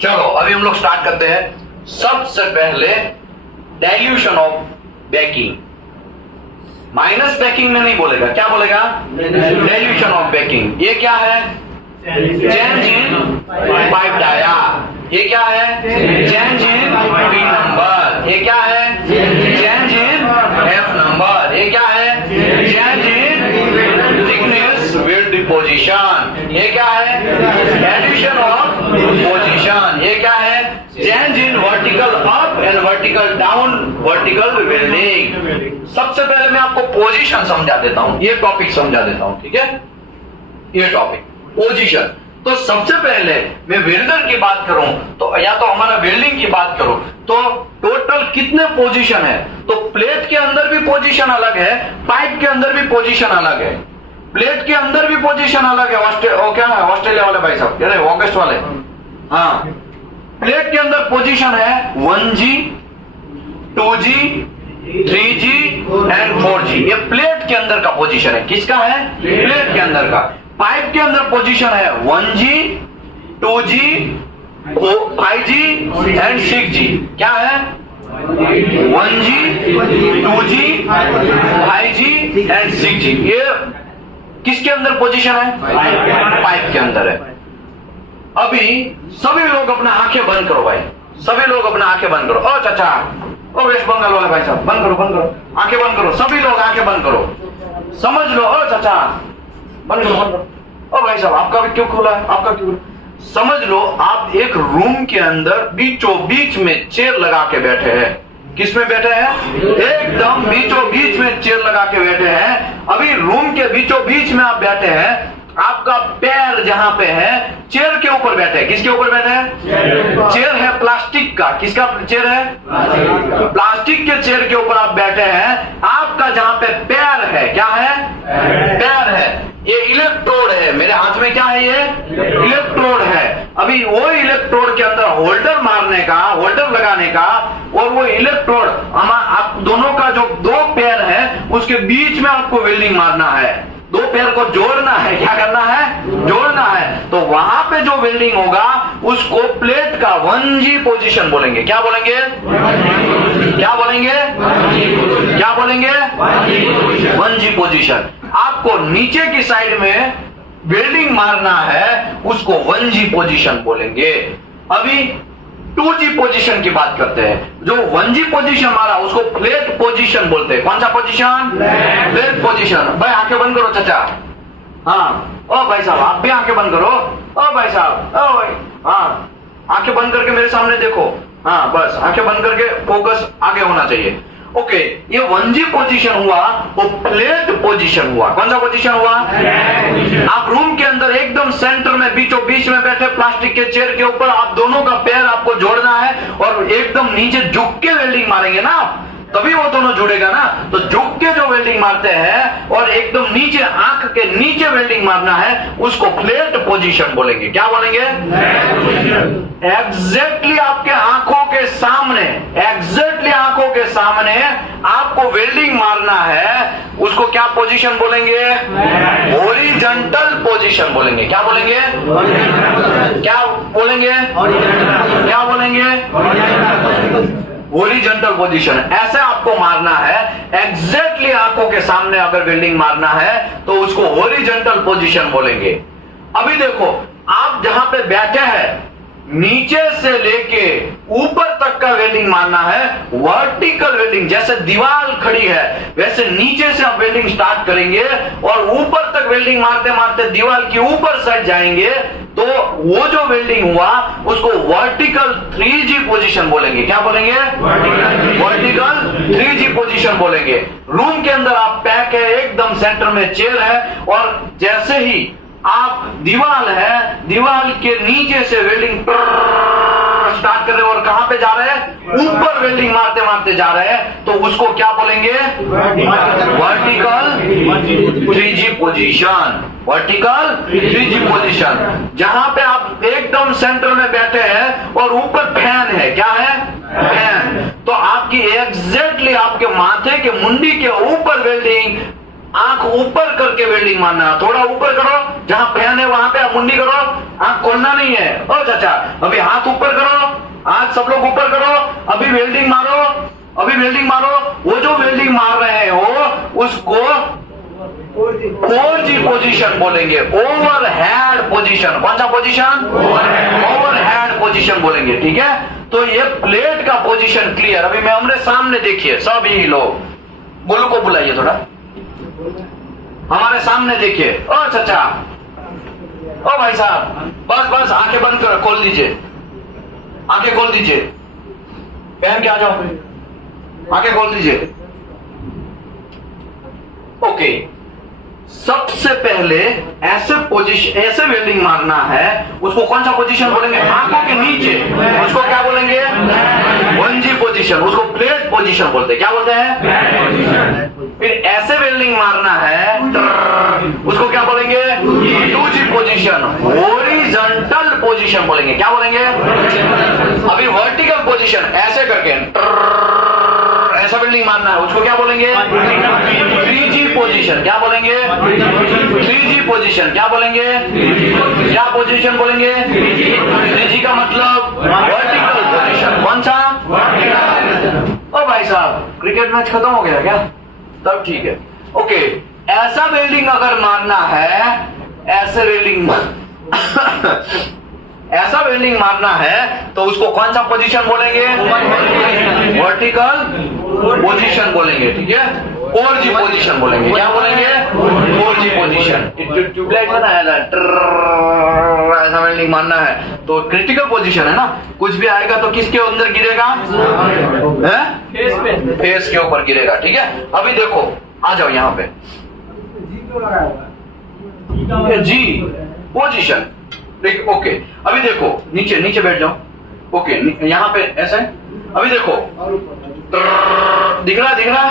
चलो अभी हम लोग स्टार्ट करते हैं। सबसे पहले dilution of baking, minus baking में नहीं बोलेगा, क्या बोलेगा? Dilution of baking. ये क्या है? Change in pipe dia. ये क्या है? Change in P number. ये क्या है? Change in F number. ये क्या है? Change in thickness with deposition. ये क्या है? Addition of position. ये क्या है? Change in vertical up and vertical down, vertical welding. सबसे पहले मैं आपको पोजीशन समझा देता हूं, ये टॉपिक समझा देता हूं, ठीक है? ये टॉपिक पोजीशन। तो सबसे पहले मैं वेल्डर की बात करूं तो, या तो हमारा वेल्डिंग की बात करूं तो टोटल कितने पोजीशन है? तो प्लेट के अंदर भी पोजीशन अलग है, पाइप के अंदर भी पोजीशन अलग है, प्लेट के अंदर भी पोजीशन अलग है। क्या है? ऑस्ट्रेलिया वाले भाई साहब, अरे ऑगस्ट वाले, हाँ। प्लेट के अंदर पोजीशन है 1G, 2G, 3G and 4G। ये प्लेट के अंदर का पोजीशन है। किसका है? प्लेट के अंदर का। पाइप के अंदर पोजीशन है 1G, 2G, 5G and 6G। क्या है? 1G, 2G, 5G and 6G। ये किसके अंदर पोजीशन है? पाइप के अंदर है। अभी सभी लोग अपना आंखें बंद करो भाई, सभी लोग अपना आंखें बंद करो। ओ चाचा, ओ वेस्ट बंगाल वाले भाई साहब, बंद करो, बंद करो, आंखें बंद करो, सभी लोग आंखें बंद करो। समझ लो। ओ चाचा, बंद करो, बंद करो। ओ भाई साहब, आपका भी क्यों खुला है? आपका क्यों? समझ लो, आप एक रूम के अंदर बीचों बीच में चेयर लगा के बैठे हैं। किस में बैठे हैं? एकदम बीचों बीच में चेयर लगा के बैठे हैं। अभी रूम के बीचों बीच में आप बैठे हैं, आपका पैर जहां पे है चेयर के ऊपर बैठे हैं। किसके ऊपर बैठे हैं? चेयर है प्लास्टिक का। किसका चेयर है? प्लास्टिक के चेयर के ऊपर आप बैठे हैं। आपका जहां पे पैर है, क्या है? पैर है। ये इलेक्ट्रोड है, मेरे हाथ में क्या है? ये इलेक्ट्रोड है। अभी वो इलेक्ट्रोड के अंदर होल्डर मारने का, होल्डर लगाने का, और वो इलेक्ट्रोड आप दोनों का जो दो पैर है उसके बीच में आपको वेल्डिंग मारना है। दो पैर को जोड़ना है। क्या करना है? जोड़ना है। तो वहां पे जो वेल्डिंग होगा उसको प्लेट का 1G पोजीशन बोलेंगे। क्या बोलेंगे? क्या बोलेंगे? क्या बोलेंगे? 1G position. आपको नीचे की साइड में वेल्डिंग मारना है, उसको 1G पोजीशन बोलेंगे। अभी 2G पोजीशन की बात करते हैं। जो 1G पोजीशन मारा उसको फ्लैट पोजीशन बोलते हैं। कौन सा पोजीशन? Flat position. भाई आंखें बंद करो चाचा। हाँ, ओ भाई साहब आप भी आंखें बंद करो। ओ भाई साहब, ओ भाई, हाँ, आंखें बंद करके मेरे सामने देखो। हाँ, बस आंखें बंद करके फोकस आगे होना चाहिए। ओके, ये 1G पोजीशन हुआ, वो फ्लैट पोजीशन हुआ। कौन सा पोजीशन हुआ? आप रूम के अंदर एकदम सेंटर में बीचों बीच में बैठे प्लास्टिक के चेयर के ऊपर, आप दोनों का पैर आपको जोड़ना है और एकदम नीचे झुक के वेल्डिंग मारेंगे ना आप, तभी वो दोनों जुड़ेगा ना। तो झुक के जो वेल्डिंग मारते हैं और एकदम नीचे, आंख के नीचे वेल्डिंग मारना है, उसको फ्लैट पोजीशन बोलेंगे। क्या बोलेंगे? एग्जैक्टली आपके आंखों के सामने, एग्जैक्टली आंखों के सामने आपको वेल्डिंग मारना है, उसको क्या पोजीशन बोलेंगे? हॉरिजॉन्टल पोजीशन बोलेंगे। क्या बोलेंगे? क्या बोलेंगे? क्या बोलेंगे? Horizontal position. ऐसे आपको मारना है, एग्जैक्टली आंखों के सामने अगर वेल्डिंग मारना है तो उसको हॉरिजॉन्टल पोजीशन बोलेंगे। अभी देखो, आप जहां पे बैठे हैं नीचे से लेके ऊपर तक का वेल्डिंग मारना है, वर्टिकल वेल्डिंग। जैसे दीवार खड़ी है वैसे नीचे से आप वेल्डिंग स्टार्ट करेंगे और ऊपर तक वेल्डिंग मारते मारते दीवार की ऊपर साइड जाएंगे, तो वो जो वेल्डिंग हुआ उसको वर्टिकल 3G पोजीशन बोलेंगे। क्या बोलेंगे? वर्टिकल 3G पोजीशन बोलेंगे। रूम के अंदर आप पैक है, एकदम सेंटर में चेयर है, और जैसे ही आप दीवार है, दीवार के नीचे से वेल्डिंग और स्टार्ट कर रहे हैं और कहां पे जा रहे हैं, ऊपर वेल्डिंग मारते मारते जा रहे हैं, तो उसको क्या बोलेंगे, vertical 3G position. Vertical 3G position, जहां पे आप एकदम सेंटर में बैठे हैं और ऊपर फैन है, क्या है, फैन। तो आपकी एग्जैक्टली आपके माथे के मुंडी के ऊपर वेल्डिंग, आंख ऊपर करके वेल्डिंग मारना है। थोड़ा ऊपर करो, जहां फैन है वहां पे आप मुंडी करो, आंख खोलना नहीं है। ओ चाचा, अभी हाथ ऊपर करो, हाथ सब लोग ऊपर करो, अभी वेल्डिंग मारो, अभी वेल्डिंग मारो। वो जो वेल्डिंग मार रहे हो उसको 4G पोजीशन बोलेंगे, ओवरहेड पोजीशन। कौन सा पोजीशन, ओवरहेड पोजीशन बोलेंगे, ठीक है। तो ये प्लेट का पोजीशन क्लियर। अभी मैं हमारे सामने देखिए सभी लोग, बोलो को बुलाइए थोड़ा, हमारे सामने देखिए। ओ चाचा, ओ भाई साहब, बस बस आंखें बंद करो, खोल दीजिए, आंखें खोल दीजिए, पहन के आ जाओ, आंखें खोल दीजिए। ओके, सबसे पहले ऐसे पोजीशन, ऐसे वेल्डिंग मारना है, उसको कौन सा पोजीशन बोलेंगे, आंखों के नीचे, उसको क्या बोलेंगे, 1G पोजीशन, उसको प्लेट पोजीशन बोलते हैं। क्या बोलते हैं, फिर ऐसे वेल्डिंग मारना है, उसको क्या बोलेंगे, 2G पोजीशन, हॉरिजॉन्टल पोजीशन बोलेंगे। क्या बोलेंगे, अभी वर्टिकल पोजीशन, ऐसे करके ऐसा वेल्डिंग मारना है, उसको क्या बोलेंगे, 3G पोजीशन। क्या बोलेंगे, 3G पोजीशन। क्या बोलेंगे, क्या पोजीशन बोलेंगे, 3G का मतलब वर्टिकल पोजीशन। कौन सा, ओ भाई साहब, क्रिकेट मैच खत्म हो गया क्या, तब ठीक है। ओके, ऐसा वेल्डिंग अगर मारना है, ऐसे वेल्डिंग ऐसा वेल्डिंग मारना है, तो उसको कौन सा पोजीशन बोलेंगे, वर्टिकल पोजीशन बोलेंगे, ठीक है। 4G पोजीशन बोलेंगे। क्या बोलेंगे, 4G पोजीशन। ट्यूबलाइट बनाया था, ऐसा वेल्डिंग मारना है तो क्रिटिकल पोजीशन है ना, कुछ भी आएगा तो किसके अंदर गिरेगा, फेस के ऊपर गिरेगा, ठीक है। अभी देखो, आ जाओ यहाँ पे, जी पोजीशन, ओके। अभी देखो, नीचे नीचे बैठ जाओ, ओके, यहाँ पे ऐसे। अभी देखो, दिख रहा दिख रहा,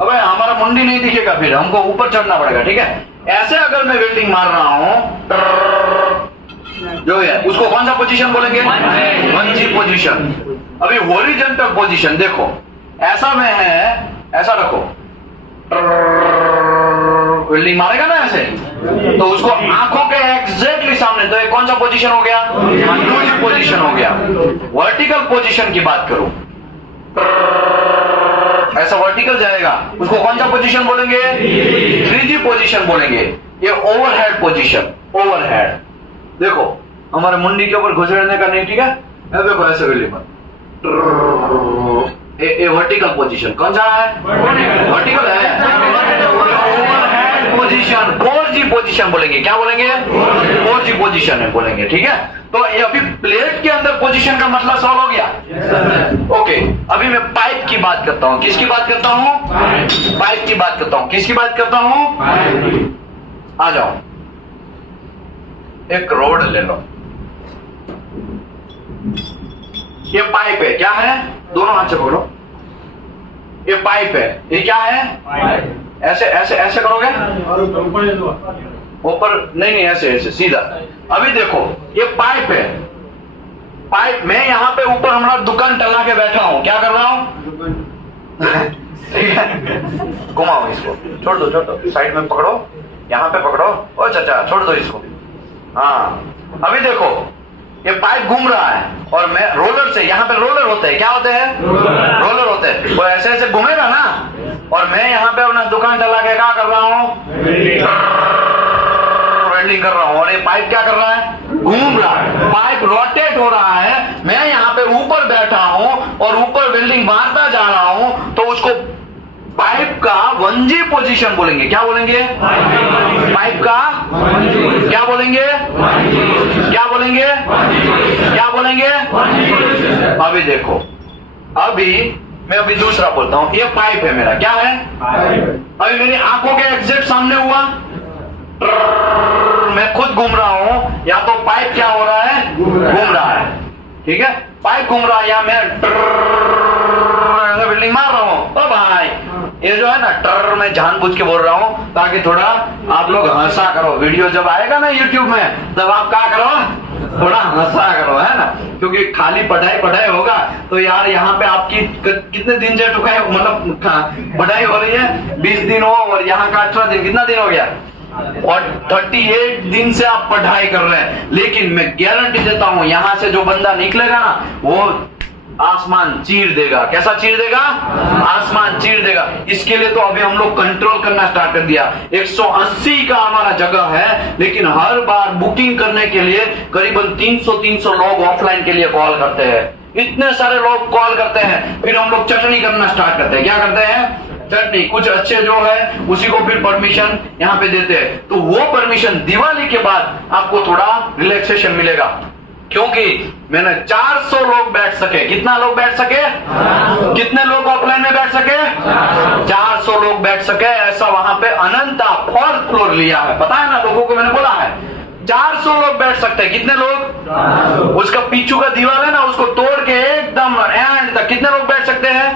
अबे हमारा मुंडी नहीं दिखेगा, फिर हमको ऊपर चढ़ना पड़ेगा, ठीक है। ऐसे अगर मैं वेल्डिंग मार रहा हूं, जो है उसको कौन सा पोजीशन बोलेंगे, 1G पोजीशन। अभी हॉरिजॉन्टल पोजीशन देखो, ऐसा में है, ऐसा रखो, वेल्डिंग मारेगा ना ऐसे, तो उसको आंखों के एग्जैक्टली सामने, तो ये कौन सा पोजीशन हो गया, 2G पोजीशन हो गया। वर्टिकल पोजीशन की बात करूं, ऐसा वर्टिकल जाएगा, उसको कौन सा पोजीशन बोलेंगे, 3G पोजीशन बोलेंगे। ये ओवरहेड पोजीशन, ओवरहेड। देखो हमारे मुंडी के ऊपर घुसड़ने का नहीं, ठीक है। देखो ऐसे वेल्डिंग, ये वर्टिकल पोजीशन। कौन सा है, वर्टिकल है। पोजीशन 4G पोजीशन बोलेंगे। क्या बोलेंगे, 4G पोजीशन है बोलेंगे, ठीक है। तो ये अभी प्लेट के अंदर पोजीशन का मतलब सॉल्व हो गया। ओके, अभी मैं पाइप की बात करता हूँ। किसकी बात करता हूँ, पाइप की बात करता हूँ। किसकी बात करता हूँ, आ जाओ, एक रोड ले लो, ये पाइप है। क्या है, दोनों हाथ से पकड़ो, ये पाइप है। ये क्या है, ऐसे ऐसे ऐसे करोगे, ऊपर नहीं, ऐसे ऐसे सीधा। अभी देखो, ये पाइप है, पाइप। मैं यहाँ पे ऊपर हमारा दुकान टंगा के बैठा हूँ, क्या कर रहा हूँ, घुमाओ इसको, छोड़ दो, छोड़ दो, साइड में पकड़ो, यहाँ पे पकड़ो। ओ चाचा, छोड़ दो इसको। हाँ, अभी देखो, ये पाइप घूम रहा है और मैं रोलर से, यहाँ पे रोलर होते हैं। क्या होते हैं, रोलर होते हैं। वो ऐसे ऐसे घूमेगा ना, और मैं यहाँ पे अपना दुकान चला के क्या कर रहा हूँ, वेल्डिंग कर रहा हूँ। और ये पाइप क्या कर रहा है, घूम रहा है, पाइप रोटेट हो रहा है। मैं यहाँ पे ऊपर बैठा हूँ और ऊपर वेल्डिंग मारता जा रहा हूँ, तो उसको पाइप का 1G पोजीशन बोलेंगे। क्या बोलेंगे, पाइप का क्या बोलेंगे, क्या बोलेंगे, क्या बोलेंगे। अभी देखो, अभी मैं अभी दूसरा बोलता हूं। ये पाइप है मेरा, क्या है, अभी मेरी आंखों के एग्जैक्ट सामने हुआ, मैं खुद घूम रहा हूं, या तो पाइप क्या हो रहा है, घूम रहा है। ठीक है, पाइप घूम रहा है, या मैं बिल्डिंग मार रहा हूँ। ओ भाई, ये जो है ना टर, मैं जानबूझ के बोल रहा हूँ ताकि थोड़ा आप लोग हंसा करो। वीडियो जब आएगा ना यूट्यूब में, तब आप क्या करो, थोड़ा हंसा करो, है ना, क्योंकि खाली पढ़ाई पढ़ाई होगा तो यार यहाँ पे आपकी कितने दिन से टुका है, मतलब पढ़ाई हो रही है 20 दिन हो, और यहाँ का 18 दिन, कितना दिन हो गया, और 38 दिन से आप पढ़ाई कर रहे हैं। लेकिन मैं गारंटी देता हूं यहाँ से जो बंदा निकलेगा ना, वो आसमान चीर देगा। कैसा चीर देगा? आसमान चीर देगा। इसके लिए तो अभी हम लोग कंट्रोल करना स्टार्ट कर दिया। 180 का हमारा जगह है, लेकिन हर बार बुकिंग करने के लिए करीबन 300 लोग ऑफलाइन के लिए कॉल करते हैं। इतने सारे लोग कॉल करते हैं, फिर हम लोग चटनी करना स्टार्ट करते हैं। क्या करते हैं? चटनी। कुछ अच्छे जो है उसी को फिर परमिशन यहाँ पे देते हैं। तो वो परमिशन दिवाली के बाद आपको थोड़ा रिलैक्सेशन मिलेगा, क्योंकि मैंने 400 लोग बैठ सके। कितना लोग बैठ सके? कितने लोग ऑफलाइन में बैठ सके? 400 लोग बैठ सके। ऐसा वहां पे अनंता 4th फ्लोर लिया है, पता है ना लोगों को, मैंने बोला है 400 लोग बैठ सकते हैं। कितने लोग? उसका पीछू का दीवार है ना, उसको तोड़ के एकदम एंड तक कितने लोग बैठ सकते हैं?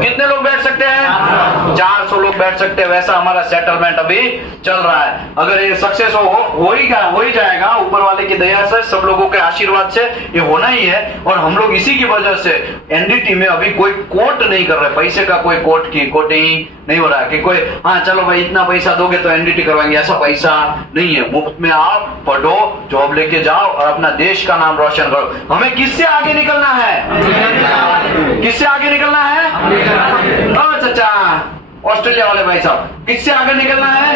कितने लोग बैठ सकते हैं? 400 लोग बैठ सकते हैं। वैसा हमारा सेटलमेंट अभी चल रहा है। अगर ये सक्सेस हो ही जाएगा, ऊपर वाले की दया से, सब लोगों के आशीर्वाद से ये होना ही है। और हम लोग इसी की वजह से एनडीटी में अभी कोई कोट नहीं कर रहे, पैसे का कोई कोटिंग नहीं हो रहा है कि कोई हाँ चलो भाई इतना पैसा दोगे तो एनडीटी करवाएंगे, ऐसा पैसा नहीं है। मुफ्त में आप पढ़ो, जॉब लेके जाओ और अपना देश का नाम रोशन करो। हमें किससे आगे निकलना है? किससे आगे निकलना है? ओ चाचा, ऑस्ट्रेलिया वाले भाई साहब, किससे आगे निकलना है?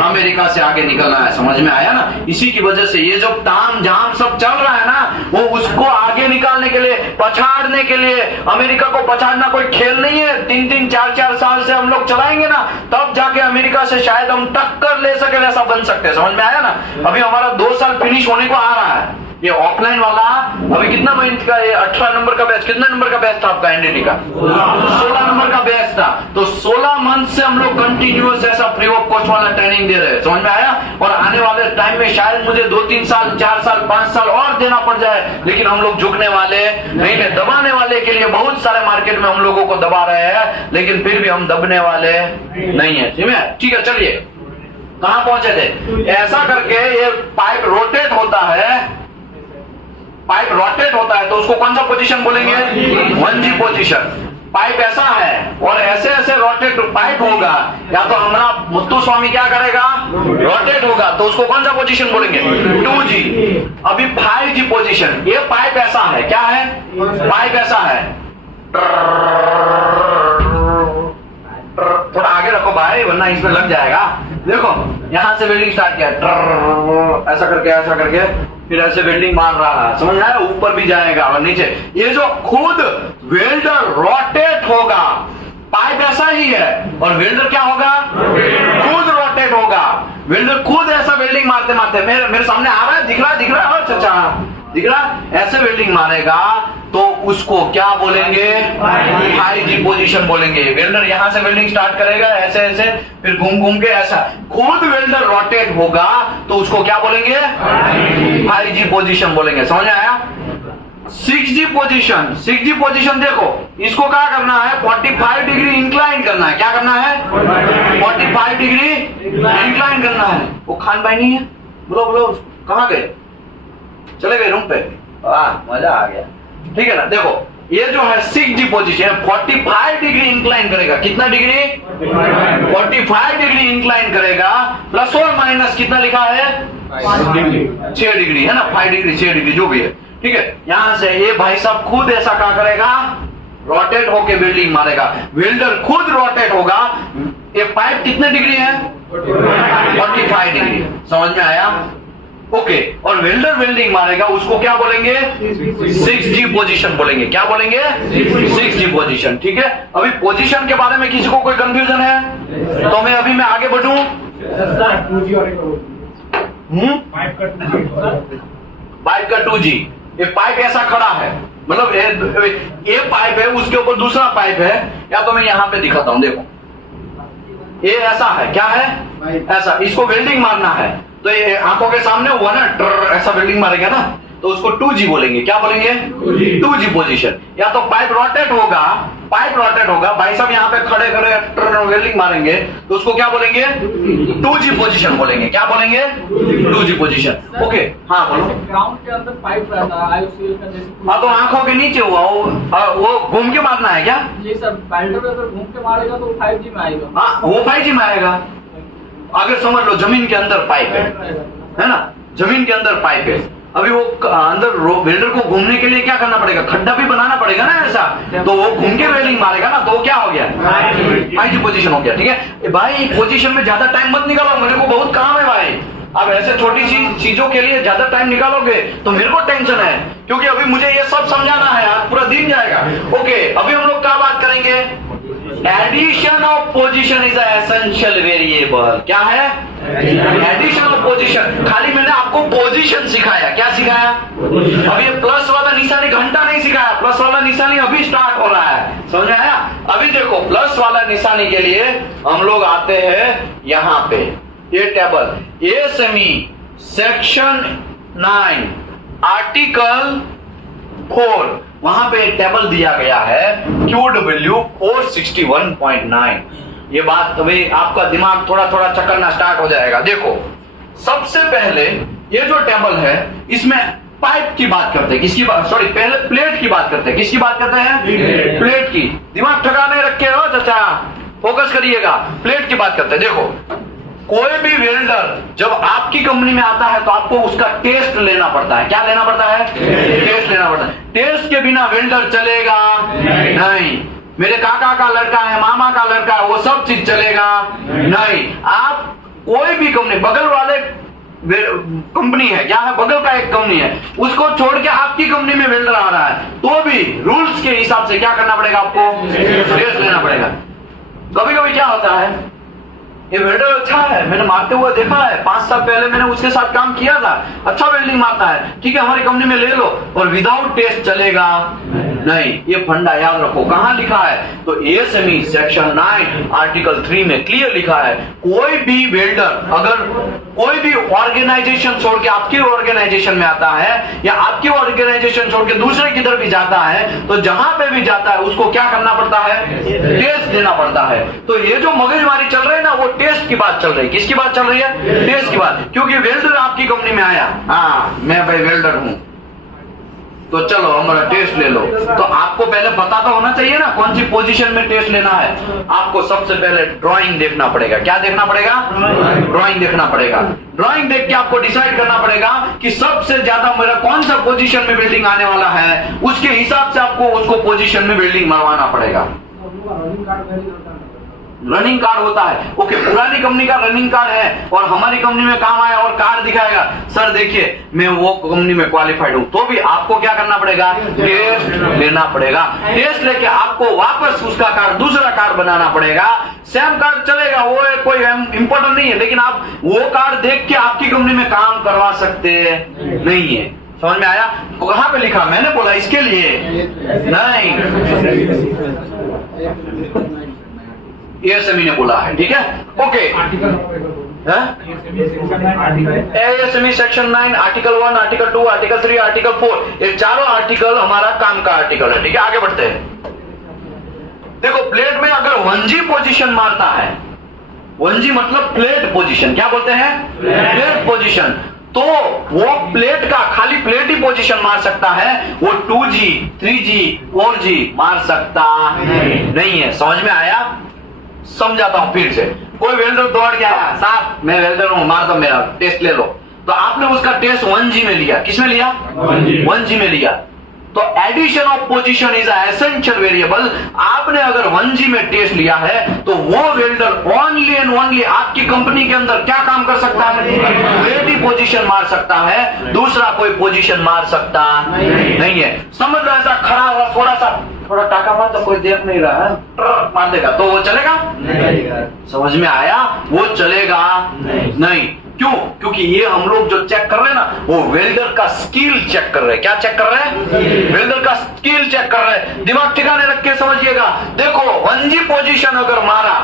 अमेरिका से आगे निकलना है। समझ में आया ना? इसी की वजह से ये जो ताम झाम सब चल रहा है ना, वो उसको आगे निकालने के लिए, पछाड़ने के लिए। अमेरिका को पछाड़ना कोई खेल नहीं है। 3-3, 4-4 साल से हम लोग चलाएंगे ना, तब जाके अमेरिका से शायद हम टक्कर ले सके, वैसा बन सकते हैं। समझ में आया ना? अभी हमारा 2 साल फिनिश होने को आ रहा है। ये ऑफलाइन वाला अभी कितना महीने का, ये 18 नंबर का बैच, कितना नंबर का बैच था आपका एनडीटी का? 16 नंबर का बैच था। तो 16 मंथ से हम लोग कंटिन्यूअस ऐसा फ्री ऑफ कॉस्ट वाला ट्रेनिंग दे रहे हैं। समझ में आया? और आने वाले टाइम में शायद मुझे 2-3 साल, 4 साल, 5 साल और देना पड़ जाए, लेकिन हम लोग झुकने वाले नहीं है। दबाने वाले के लिए बहुत सारे मार्केट में हम लोगों को दबा रहे हैं, लेकिन फिर भी हम दबने वाले नहीं है। ठीक है, चलिए कहां पहुंचे थे? ऐसा करके ये पाइप रोटेट होता है, पाइप रोटेट होता है तो उसको कौन सा पोजीशन बोलेंगे? 1G position. पाइप ऐसा है और ऐसे ऐसे रोटेट पाइप होगा, या तो हमारा मुत्तु स्वामी क्या करेगा? रोटेट होगा, तो उसको कौन सा पोजीशन बोलेंगे? 2G। अभी 5G पोजीशन। ये पाइप ऐसा है, क्या है? पाइप ऐसा है। थोड़ा आगे रखो भाई, वरना इसमें लग जाएगा। देखो यहां से वेल्डिंग स्टार्ट किया, ऐसा करके फिर ऐसे वेल्डिंग मार रहा है। समझ आया? ऊपर भी जाएगा और नीचे। ये जो खुद वेल्डर रोटेट होगा, पाइप ऐसा ही है, और वेल्डर क्या होगा? खुद रोटेट होगा। वेल्डर खुद ऐसा वेल्डिंग मारते मेरे सामने आ रहा है, दिख रहा है, चाचा दिख रहा? ऐसे वेल्डिंग मारेगा तो उसको क्या बोलेंगे? 5G पोजीशन बोलेंगे। वेल्डर यहां से वेल्डिंग स्टार्ट करेगा, ऐसे फिर घूम के ऐसा, खुद वेल्डर रोटेट होगा तो उसको क्या बोलेंगे? 5G पोजीशन बोलेंगे। समझ में आया? 6G position. 6G पोजीशन देखो, इसको क्या करना है? 45 डिग्री इंक्लाइन करना है। क्या करना है? 45 डिग्री इंक्लाइन करना है। वो खान भाई नहीं है? बोलो कहाँ गए? चले गए रूम पे? मजा आ गया। ठीक है ना? देखो ये जो है 6G पोजीशन, 45 डिग्री इंक्लाइन करेगा। कितना डिग्री? 45 डिग्री इंक्लाइन करेगा। प्लस और माइनस कितना लिखा है? 6 डिग्री है ना? 5 डिग्री 6 डिग्री जो भी है। ठीक है, यहां से ये भाई साहब खुद ऐसा क्या करेगा? रोटेट होके वेल्डिंग मारेगा। वेल्डर खुद रोटेट होगा। ये पाइप कितने डिग्री है? 45 डिग्री। समझ में आया? ओके। और वेल्डर वेल्डिंग मारेगा, उसको क्या बोलेंगे? 6G पोजीशन बोलेंगे। क्या बोलेंगे? 6G position. ठीक है, अभी पोजीशन के बारे में किसी को कोई कंफ्यूजन है तो मैं आगे बढ़ूं? पाइप का 2G। ये पाइप ऐसा खड़ा है, मतलब ये पाइप है, उसके ऊपर दूसरा पाइप है, या तो मैं यहां पे दिखाता हूं। देखो ये ऐसा है, क्या है? ऐसा। इसको वेल्डिंग मारना है तो ये आंखों के सामने हुआ ना, ऐसा वेल्डिंग मारेगा ना, तो उसको 2G बोलेंगे। क्या बोलेंगे? 2G position. या तो पाइप रोटेट होगा, भाई साहब यहाँ पे खड़े खड़े वेल्डिंग मारेंगे तो उसको क्या बोलेंगे? 2G पोजीशन बोलेंगे। क्या बोलेंगे? 2G position. ओके, हाँ बोलो। ग्राउंड के अंदर पाइप रहता है IOCL का, जैसे हाँ तो आंखों के नीचे हुआ वो घूम के मारना है क्या? जी सर, बेल्टर पे अगर घूम के मारेगा तो 5G में आएगा। हाँ वो 5G में आएगा। अगर समझ लो जमीन के अंदर पाइप है ना, जमीन के अंदर पाइप है, अभी वो अंदर वेल्डर को घूमने के लिए क्या करना पड़ेगा? खड्डा भी बनाना पड़ेगा ना ऐसा, तो वो घूम के वेल्डिंग मारेगा ना, तो वो क्या हो गया? 5G पोजीशन हो गया। ठीक है भाई, पोजीशन में ज्यादा टाइम मत निकालो, मेरे को बहुत काम है भाई। अब ऐसे छोटी सी चीजों के लिए ज्यादा टाइम निकालोगे तो मेरे को टेंशन है, क्योंकि अभी मुझे ये सब समझाना है, आज पूरा दिन जाएगा। ओके, अभी हम लोग क्या बात करेंगे? Addition of position is essential variable. क्या है? Addition of position. खाली मैंने आपको पोजीशन सिखाया। क्या सिखाया? अब ये प्लस वाला निशानी घंटा नहीं सिखाया, प्लस वाला निशानी अभी स्टार्ट हो रहा है, समझ में आया? अभी देखो, प्लस वाला निशानी के लिए हम लोग आते हैं यहाँ पे, ये टेबल एएसएमई सेक्शन 9 आर्टिकल 4, वहां पे टेबल दिया गया है QW 461.9। ये बात अभी आपका दिमाग थोड़ा थोड़ा चकरना स्टार्ट हो जाएगा। देखो, सबसे पहले ये जो टेबल है इसमें पाइप की बात करते हैं। किसकी बात? सॉरी, पहले प्लेट की बात करते हैं। किसकी बात करते हैं? प्लेट की। दिमाग ठिकाने रखे हो चाचा, फोकस करिएगा। प्लेट की बात करते हैं। देखो, कोई भी वेल्डर जब आपकी कंपनी में आता है तो आपको उसका टेस्ट लेना पड़ता है। क्या लेना पड़ता है? टेस्ट लेना पड़ता है। टेस्ट के बिना वेल्डर चलेगा नहीं। मेरे काका का लड़का है, मामा का लड़का है, वो सब चीज चलेगा नहीं। आप कोई भी कंपनी, बगल वाले कंपनी है, क्या है? बगल का एक कंपनी है, उसको छोड़ के आपकी कंपनी में वेल्डर आ रहा है तो भी रूल्स के हिसाब से क्या करना पड़ेगा? आपको टेस्ट लेना पड़ेगा। कभी कभी क्या होता है, ये वेल्डर अच्छा है, मैंने मारते हुए देखा है, 5 साल पहले मैंने उसके साथ काम किया था, अच्छा वेल्डिंग मारता है, ठीक है हमारी कंपनी में ले लो, और विदाउट टेस्ट चलेगा नहीं। ये फंडा याद रखो। कहां लिखा है? तो एएसएमई सेक्शन 9 आर्टिकल 3 में क्लियर लिखा है, कोई भी वेल्डर अगर कोई भी ऑर्गेनाइजेशन छोड़ के आपकी ऑर्गेनाइजेशन में आता है या आपकी ऑर्गेनाइजेशन छोड़ के दूसरे किधर भी जाता है, तो जहां पे भी जाता है उसको क्या करना पड़ता है? टेस्ट देना पड़ता है। तो ये जो मगजमारी चल रही है ना, वो टेस्ट की बात चल रही है। किसकी बात चल रही है? टेस्ट की बात। क्योंकि वेल्डर आपकी कंपनी में आया, हाँ मैं भाई वेल्डर हूं, तो चलो हमारा टेस्ट ले लो। तो आपको पहले पता तो होना चाहिए ना कौन सी पोजीशन में टेस्ट लेना है। आपको सबसे पहले ड्राइंग देखना पड़ेगा। क्या देखना पड़ेगा? ड्राइंग देखना पड़ेगा। ड्राइंग देख के आपको डिसाइड करना पड़ेगा कि सबसे ज्यादा मेरा कौन सा पोजीशन में बिल्डिंग आने वाला है, उसके हिसाब से आपको उसको पोजीशन में बिल्डिंग मरवाना पड़ेगा। रनिंग कार्ड होता है। ओके, पुरानी कंपनी का रनिंग कार्ड है और हमारी कंपनी में काम आया और कार्ड दिखाएगा, सर देखिए मैं वो कंपनी में क्वालिफाइड हूं, तो भी आपको क्या करना पड़ेगा? टेस्ट लेना पड़ेगा। टेस्ट लेके आपको वापस उसका कार्ड, दूसरा कार्ड बनाना पड़ेगा। सेम कार्ड चलेगा, वो कोई इंपॉर्टेंट नहीं है, लेकिन आप वो कार्ड देख के आपकी कंपनी में काम करवा सकते नहीं है। समझ में आया? कहां पे लिखा? मैंने बोला इसके लिए नहीं, एएसएमई ने बोला है, ठीक है? Okay, ASME section 9 article 1 article 2 article 3 article 4, ये चारों आर्टिकल हमारा काम का आर्टिकल है, ठीक है? आगे बढ़ते हैं। देखो, प्लेट में अगर 1G पोजीशन मारता है, 1G मतलब प्लेट पोजीशन, क्या बोलते हैं? प्लेट पोजीशन, तो वो प्लेट का खाली प्लेट ही पोजीशन मार सकता है, वो 2G 3G 4G मार सकता नहीं है। समझ में आया? समझाता हूं फिर से। कोई वेल्डर दौड़ के आया, साहब मैं वेल्डर हूं, मार दो मेरा, टेस्ट ले लो, तो आपने उसका टेस्ट 1G में लिया। किसमें लिया? 1G में लिया। तो addition of position is essential variable. आपने अगर 1G में टेस्ट लिया है तो वो वेल्डर ओनली एंड ओनली आपकी कंपनी के अंदर क्या काम कर सकता है? प्लेट ही पोजीशन मार सकता है, दूसरा कोई पोजीशन मार सकता नहीं है। समझ लो, ऐसा खड़ा हुआ थोड़ा टाका मार तो कोई देख नहीं रहा है, मार देगा तो वो चलेगा नहीं। समझ में आया? वो चलेगा नहीं। क्यों? क्योंकि ये हम लोग जो चेक कर रहे हैं ना, वो वेल्डर का स्किल चेक कर रहे हैं। क्या चेक कर रहे हैं? वेल्डर का स्किल चेक कर रहे हैं। दिमाग ठिकाने रख के समझिएगा। देखो, 1G पोजीशन अगर मारा,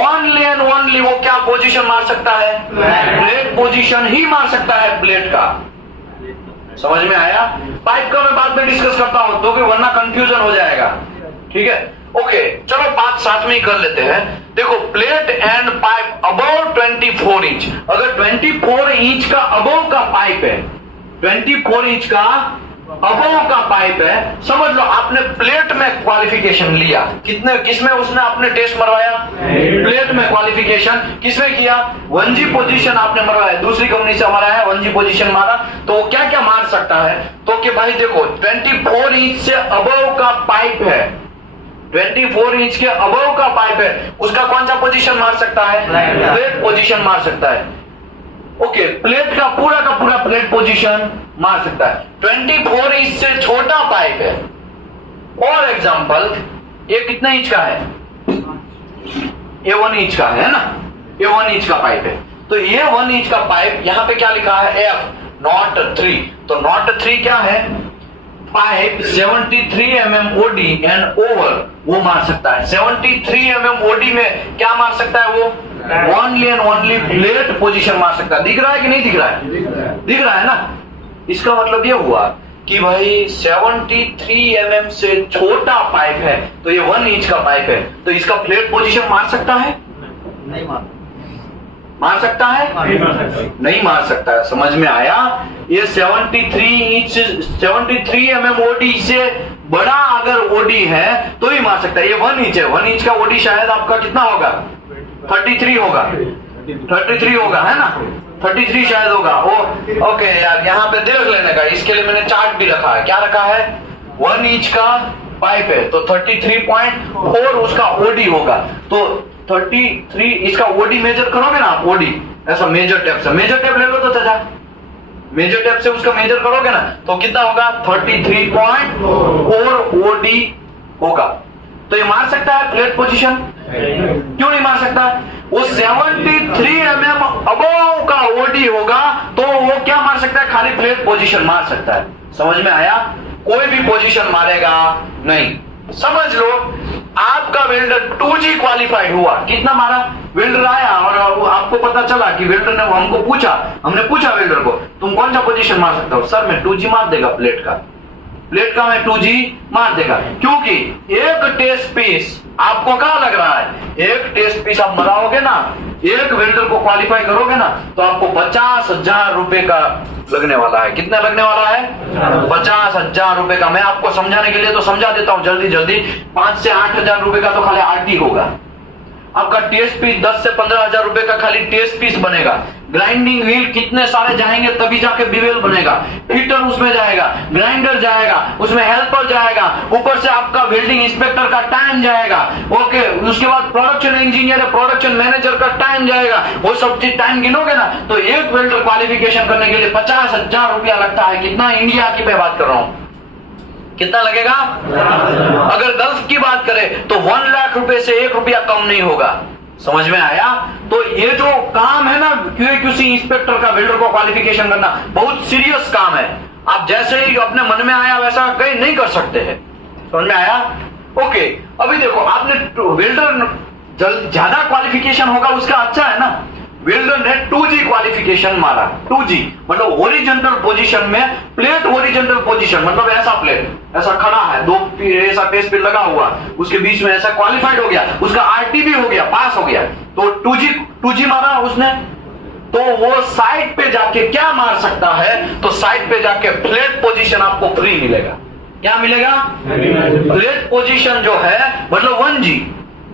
ओनली एंड ओनली वो क्या पोजीशन मार सकता है? प्लेट पोजीशन ही मार सकता है, प्लेट का। समझ में आया? पाइप का मैं बाद में डिस्कस करता हूं तो कि वरना कंफ्यूजन हो जाएगा। ठीक है, ओके, चलो बात साथ में ही कर लेते हैं। देखो, plate and pipe above 24 inch, अगर 24 इंच का अबव का पाइप है, 24 इंच का अबव का पाइप है, समझ लो आपने प्लेट में क्वालिफिकेशन लिया। किसमें उसने आपने टेस्ट मरवाया? प्लेट में क्वालिफिकेशन किसमें किया? 1G पोजीशन आपने मरवाया, दूसरी कंपनी से हमारा है 1G पोजीशन मारा, तो वो क्या क्या मार सकता है? तो कि भाई देखो 24 इंच से अबव का पाइप है, 24 इंच के अबव का पाइप है, उसका कौन सा पोजीशन मार सकता है? प्लेट पोजीशन मार सकता है। ओके, प्लेट का पूरा प्लेट पोजीशन मार सकता है। 24 इंच से छोटा पाइप है, फॉर एग्जांपल ये कितना इंच का है? ये 1 इंच का है ना, ये 1 इंच का पाइप है। तो ये 1 इंच का पाइप यहां पे क्या लिखा है? F, not 3। तो नॉट 3 क्या है? Pipe 73 mm OD and over वो मार सकता है। 73 mm OD में क्या मार सकता है वो? Only and only plate position मार सकता है। दिख रहा है कि नहीं दिख रहा है? दिख रहा है ना। इसका मतलब ये हुआ कि भाई 73 mm से छोटा पाइप है, तो ये 1 इंच का पाइप है, तो इसका प्लेट पोजीशन मार सकता है? नहीं मार सकता है? नहीं मार सकता है। समझ में आया? ये 73 mm OD से बड़ा अगर OD है तो ही मार सकता है। ये 1 इंच है, 1 इंच का OD शायद आपका कितना होगा? 33 होगा, 33 होगा, है ना? 33 शायद होगा। ओके यार, यहाँ पे देख लेने का, इसके लिए मैंने चार्ट भी रखा है। क्या रखा है? 1 इंच का पाइप है तो 33.4 उसका OD होगा। तो 33 इसका OD मेजर करोगे ना आप, OD ऐसा मेजर टेप से, मेजर टेप ले लो तो चाचा, मेजर टेप से उसका मेजर करोगे ना तो कितना होगा? 33.4 OD होगा। तो ये मार सकता है प्लेट पोजीशन? क्यों नहीं मार सकता? वो 73 mm अबव का OD होगा तो वो क्या मार सकता है? खाली प्लेट पोजीशन मार सकता है। समझ में आया? कोई भी पोजीशन मारेगा नहीं। समझ लो आपका वेल्डर 2G क्वालिफाइड हुआ, कितना मारा? वेल्डर आया और आपको पता चला कि वेल्डर ने हमको पूछा, हमने पूछा वेल्डर को तुम कौन सा पोजीशन मार सकते हो? सर मैं 2G मार देगा, प्लेट का मैं 2G मार देगा। क्योंकि एक टेस्ट पीस आपको क्या लग रहा है? एक टेस्ट पीस आप मराओगे ना, एक वेल्डर को क्वालिफाई करोगे ना तो आपको 50,000 रुपए का लगने वाला है। कितना लगने वाला है? 50,000 रुपए का। मैं आपको समझाने के लिए तो समझा देता हूं जल्दी। 5 से 8,000 रुपए का तो खाली आरटी होगा। आपका टेस्ट पीस 10 से 15,000 रुपए का खाली टेस्ट पीस बनेगा। ग्राइंडिंग व्हील कितने सारे जाएंगे तभी जाके बीवेल बनेगा। हीटर उसमें जाएगा, ग्राइंडर जाएगा, उसमें हेल्पर जाएगा, ऊपर से आपका वेल्डिंग इंस्पेक्टर का टाइम जाएगा। ओके, उसके बाद प्रोडक्शन इंजीनियर है, प्रोडक्शन मैनेजर का टाइम जाएगा। वो सब चीज टाइम गिनोगे ना तो एक वेल्डर क्वालिफिकेशन करने के लिए 50,000 रुपया लगता है। कितना? इंडिया की मैं बात कर रहा हूं। कितना लगेगा? अगर गल्फ की बात करें तो 1 लाख रुपए से 1 रुपया कम नहीं होगा। समझ में आया? तो ये जो काम है ना QA/QC इंस्पेक्टर का, वेल्डर को क्वालिफिकेशन करना बहुत सीरियस काम है। आप जैसे ही अपने मन में आया वैसा कहीं नहीं कर सकते हैं। समझ में आया? ओके, अभी देखो आपने वेल्डर ज्यादा क्वालिफिकेशन होगा उसका अच्छा है ना। वेल्डर ने 2G क्वालिफिकेशन मारा। 2G मतलब ओरिजेंटल पोजीशन में, प्लेट ओरिजेंटल पोजीशन मतलब ऐसा प्लेट ऐसा खड़ा है, 2 ऐसा टेस्ट पे लगा हुआ, उसके बीच में ऐसा क्वालिफाइड हो गया, उसका आरटी भी हो गया, पास हो गया। तो 2G मारा उसने, तो वो साइड पे जाके क्या मार सकता है? तो साइड पे जाके प्लेट पोजीशन आपको फ्री मिलेगा। क्या मिलेगा? प्लेट पोजीशन जो है मतलब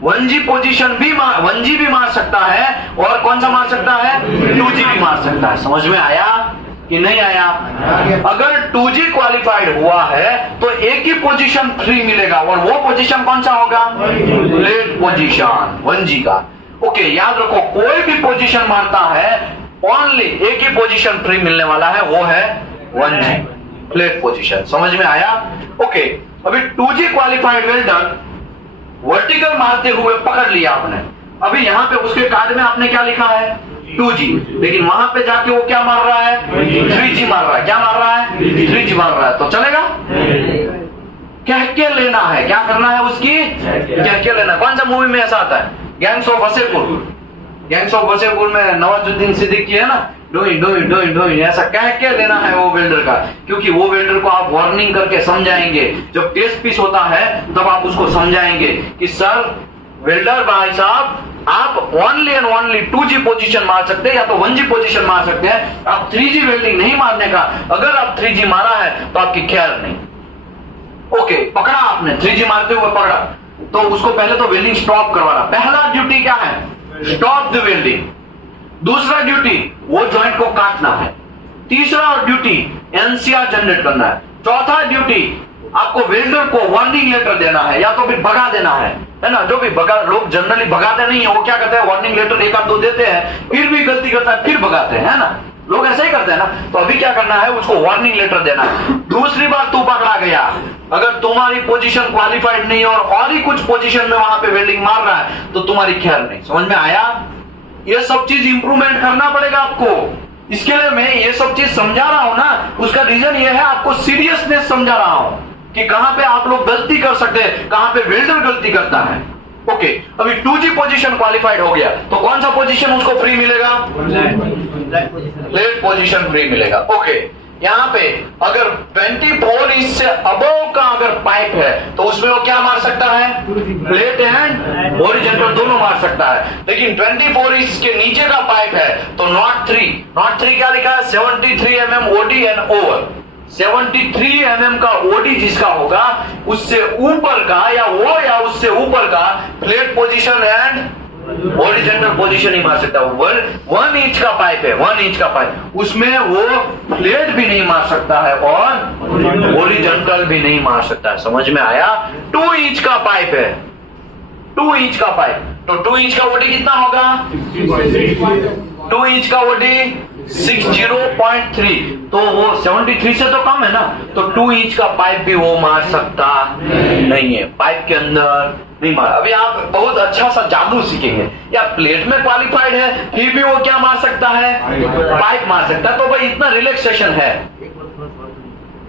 1G पोजीशन भी 1G भी मार सकता है और कौन सा मार सकता है? 2G भी मार सकता है। समझ में आया कि नहीं आया? अगर 2G क्वालिफाइड हुआ है तो एक ही पोजीशन फ्री मिलेगा और वो पोजीशन कौन सा होगा? प्लेट पोजीशन 1G का। ओके, याद रखो कोई भी पोजीशन मारता है ओनली एक ही पोजीशन फ्री मिलने वाला है, वो है 1G प्लेट पोजीशन। समझ में आया? ओके, अभी 2G क्वालिफाइड वेल्डर वर्टिकल मारते हुए पकड़ लिया आपने। अभी यहाँ पे उसके कार्ड में आपने क्या लिखा है? 2G, लेकिन वहां पे जाके वो क्या मार रहा है? 3G मार रहा है। क्या मार रहा है? 3G मार रहा है। तो चलेगा? कह के लेना है। क्या करना है उसकी? कह के लेना। कौन सा मूवी में ऐसा आता है? Gangs of Wasseypur. Gangs of Wasseypur में नवाजुद्दीन सिद्दीकी है ना, डूइंग ऐसा कह के लेना है वो वेल्डर का, क्योंकि वो वेल्डर को आप वार्निंग करके समझाएंगे। जब टेस्ट पीस होता है तब आप उसको समझाएंगे कि सर वेल्डर भाई साहब आप only and only 2G position मार सकते हैं या तो 1G पोजीशन मार सकते हैं, आप 3G वेल्डिंग नहीं मारने का। अगर आप 3G मारा है तो आपकी खैर नहीं। ओके, पकड़ा आपने 3G मारते हुए पकड़ा, तो उसको पहले तो वेल्डिंग स्टॉप करवाना। पहला ड्यूटी क्या है? Stop the welding. दूसरा ड्यूटी वो जॉइंट को काटना है। तीसरा ड्यूटी एनसीआर जनरेट करना है। चौथा ड्यूटी आपको वेल्डर को वार्निंग लेटर देना है या तो फिर भगा देना है ना। जो भी भगा, लोग जनरली भगाते नहीं है, वो क्या करते हैं वार्निंग लेटर एक आध दो देते हैं, फिर भी गलती करता है फिर भगाते हैं, है ना। लोग ऐसा ही करते हैं ना। तो अभी क्या करना है, उसको वार्निंग लेटर देना है। दूसरी बार तू पकड़ा गया, अगर तुम्हारी पोजीशन क्वालिफाइड नहीं और ही कुछ पोजीशन में वहां पे वेल्डिंग मार रहा है तो तुम्हारी खैर नहीं। समझ में आया? ये सब चीज इंप्रूवमेंट करना पड़ेगा आपको। इसके लिए मैं ये सब चीज समझा रहा हूं ना, उसका रीजन ये है आपको सीरियसनेस समझा रहा हूं कि कहां पे आप लोग गलती कर सकते हैं, कहां पे वेल्डर गलती करता है। ओके, अभी 2G पोजीशन क्वालिफाइड हो गया तो कौन सा पोजीशन उसको फ्री मिलेगा? प्लेट पोजीशन फ्री मिलेगा। ओके, यहाँ पे अगर 24 इंच से अबव का अगर पाइप है तो उसमें वो क्या मार सकता है? प्लेट एंड हॉरिजॉन्टल दोनों मार सकता है। लेकिन 24 इंच के नीचे का पाइप है तो नॉट 3 क्या लिखा है? 73 mm OD and over. 73 mm का ओडी जिसका होगा उससे ऊपर का या उससे ऊपर का plate position and horizontal position ही मार सकता है। 1 इंच का पाइप है, 1 इंच का पाइप, उसमें वो प्लेट भी नहीं मार सकता है और हॉरिजॉन्टल भी नहीं मार सकता है। समझ में आया? 2 इंच का पाइप है, 2 इंच का पाइप, तो 2 इंच का ओडी कितना होगा? 2 इंच का ओडी 60.3, तो वो 73 से तो कम है ना, तो 2 इंच का पाइप भी वो मार सकता नहीं है, पाइप के अंदर नहीं मार। अभी आप बहुत अच्छा सा जादू सीखेंगे। या प्लेट में क्वालिफाइड है फिर भी वो क्या मार सकता है? पाइप मार सकता है। तो भाई इतना रिलैक्सेशन है,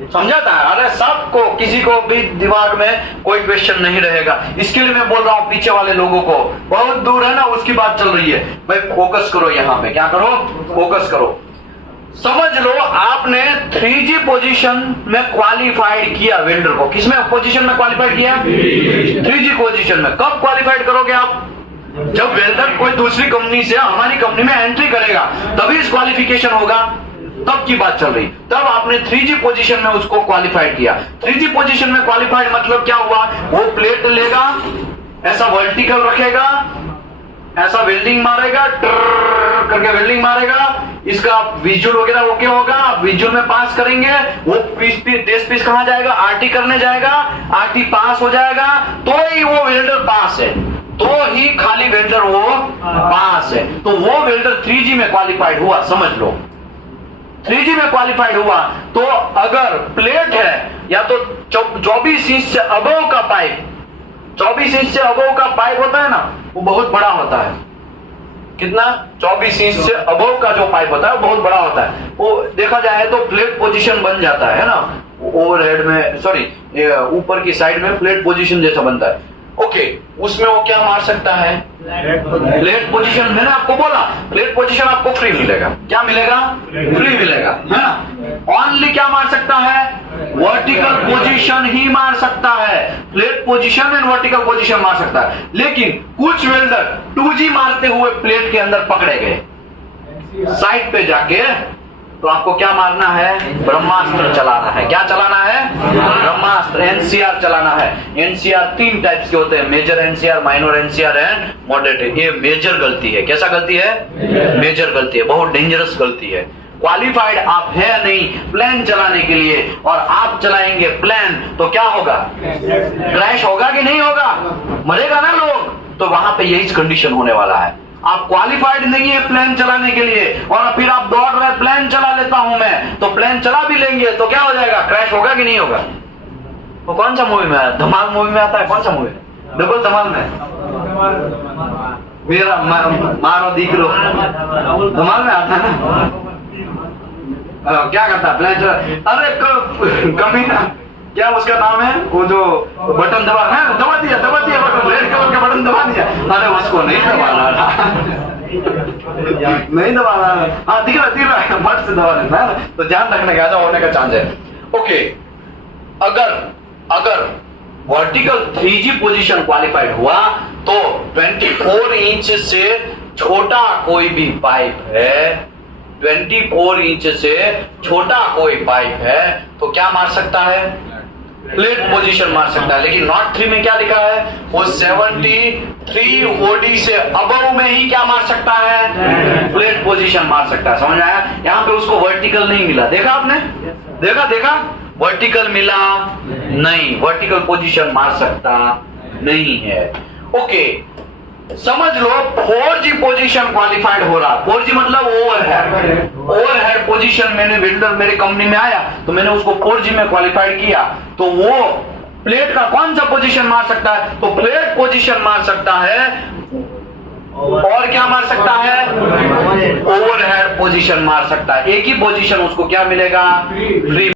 समझाता है। अरे सबको, किसी को भी दिमाग में कोई क्वेश्चन नहीं रहेगा। इसके लिए मैं बोल रहा हूं पीछे वाले लोगों को, बहुत दूर है ना उसकी बात चल रही है, भाई फोकस करो। यहाँ पे क्या करो? फोकस करो। समझ लो आपने 3G पोजीशन में क्वालिफाइड किया वेल्डर को। किसमें पोजीशन में क्वालिफाइड किया? 3G पोजीशन में। कब क्वालिफाइड करोगे आप? जब वेल्डर कोई दूसरी कंपनी से हमारी कंपनी में एंट्री करेगा तभी इस क्वालिफिकेशन होगा, तब की बात चल रही। तब आपने 3G पोजीशन में उसको क्वालिफाइड किया। 3G पोजीशन में क्वालिफाइड मतलब क्या हुआ? वो प्लेट लेगा, ऐसा वर्टिकल रखेगा, ऐसा वेल्डिंग मारेगा, करके वेल्डिंग मारेगा, इसका विजुअल वगैरह ओके होगा, विजुअल में पास करेंगे, वो टेस्ट पीस कहां जाएगा? आरटी करने जाएगा, आरटी पास हो जाएगा तो ही वो वेल्डर पास है, तो ही खाली वेल्डर वो पास है। तो वो वेल्डर 3G में क्वालिफाइड हुआ। समझ लो 3G में क्वालिफाइड हुआ तो अगर प्लेट है या तो 24 इंच से अबव का पाइप, 24 इंच से अबव का पाइप होता है ना, वो बहुत बड़ा होता है। कितना? 24 इंच से अबव का जो पाइप होता है वो बहुत बड़ा होता है। वो देखा जाए तो प्लेट पोजीशन बन जाता है ना, ओवरहेड में, सॉरी ऊपर की साइड में प्लेट पोजीशन जैसा बनता है। ओके, उसमें वो क्या मार सकता है? Plate position. मैंने आपको बोला प्लेट पोजीशन आपको फ्री मिलेगा। क्या मिलेगा? फ्री मिलेगा, है ना। ओनली क्या मार सकता है? वर्टिकल पोजीशन ही मार सकता है। Plate position and vertical position मार सकता है। लेकिन कुछ वेल्डर 2G मारते हुए प्लेट के अंदर पकड़े गए साइड पे जाके, तो आपको क्या मारना है? ब्रह्मास्त्र चलाना है। क्या चलाना है? ब्रह्मास्त्र, एनसीआर चलाना है। एनसीआर 3 टाइप्स के होते हैं, major NCR, minor NCR and moderate. ये मेजर गलती है। कैसा गलती है? मेजर गलती है, बहुत डेंजरस गलती है। क्वालिफाइड आप है नहीं प्लान चलाने के लिए और आप चलाएंगे प्लान तो क्या होगा? क्रैश होगा कि नहीं होगा? मरेगा ना लोग। तो वहां पे यही कंडीशन होने वाला है। आप क्वालिफाइड नहीं है प्लान चलाने के लिए और फिर आप दौड़ रहे प्लान चला लेता हूं मैं, तो प्लान चला भी लेंगे तो क्या हो जाएगा? क्रैश होगा कि नहीं होगा? वो कौन सा मूवी में आया? धमाल मूवी में आता है। कौन सा मूवी? डबल धमाल में मेरा मारो दिख लो, धमाल में आता है ना। क्या करता है? प्लान चला, अरे कमीना, क्या उसका नाम है? वो जो बटन दबा दिया बटन, रेड कलर का बटन दबा दिया। अरे उसको नहीं दबाना था, नहीं दबाना, हाँ दिख रहा है, फट से दबा देना है, तो ध्यान रखने का होने का चांस है। ओके, अगर वर्टिकल 3G पोजीशन क्वालिफाइड हुआ तो 24 इंच से छोटा कोई भी पाइप है, 24 इंच से छोटा कोई पाइप है तो क्या मार सकता है? प्लेट पोजीशन मार सकता है। लेकिन नॉट 3 में क्या लिखा है? वो 73 OD से अबव में ही क्या मार सकता है? प्लेट पोजीशन मार सकता है। समझ आया? यहाँ पे उसको वर्टिकल नहीं मिला, देखा आपने? देखा वर्टिकल मिला नहीं, वर्टिकल पोजीशन मार सकता नहीं है। ओके, समझ लो 4G पोजीशन क्वालिफाइड हो रहा। 4G मतलब ओवरहेड पोजीशन। मैंने बिल्डर मेरी कंपनी में आया तो मैंने उसको 4G में क्वालिफाइड किया, तो वो प्लेट का कौन सा पोजीशन मार सकता है? तो प्लेट पोजीशन मार सकता है, और क्या मार सकता है? ओवरहेड पोजीशन मार सकता है। एक ही पोजीशन उसको क्या मिलेगा? फ्री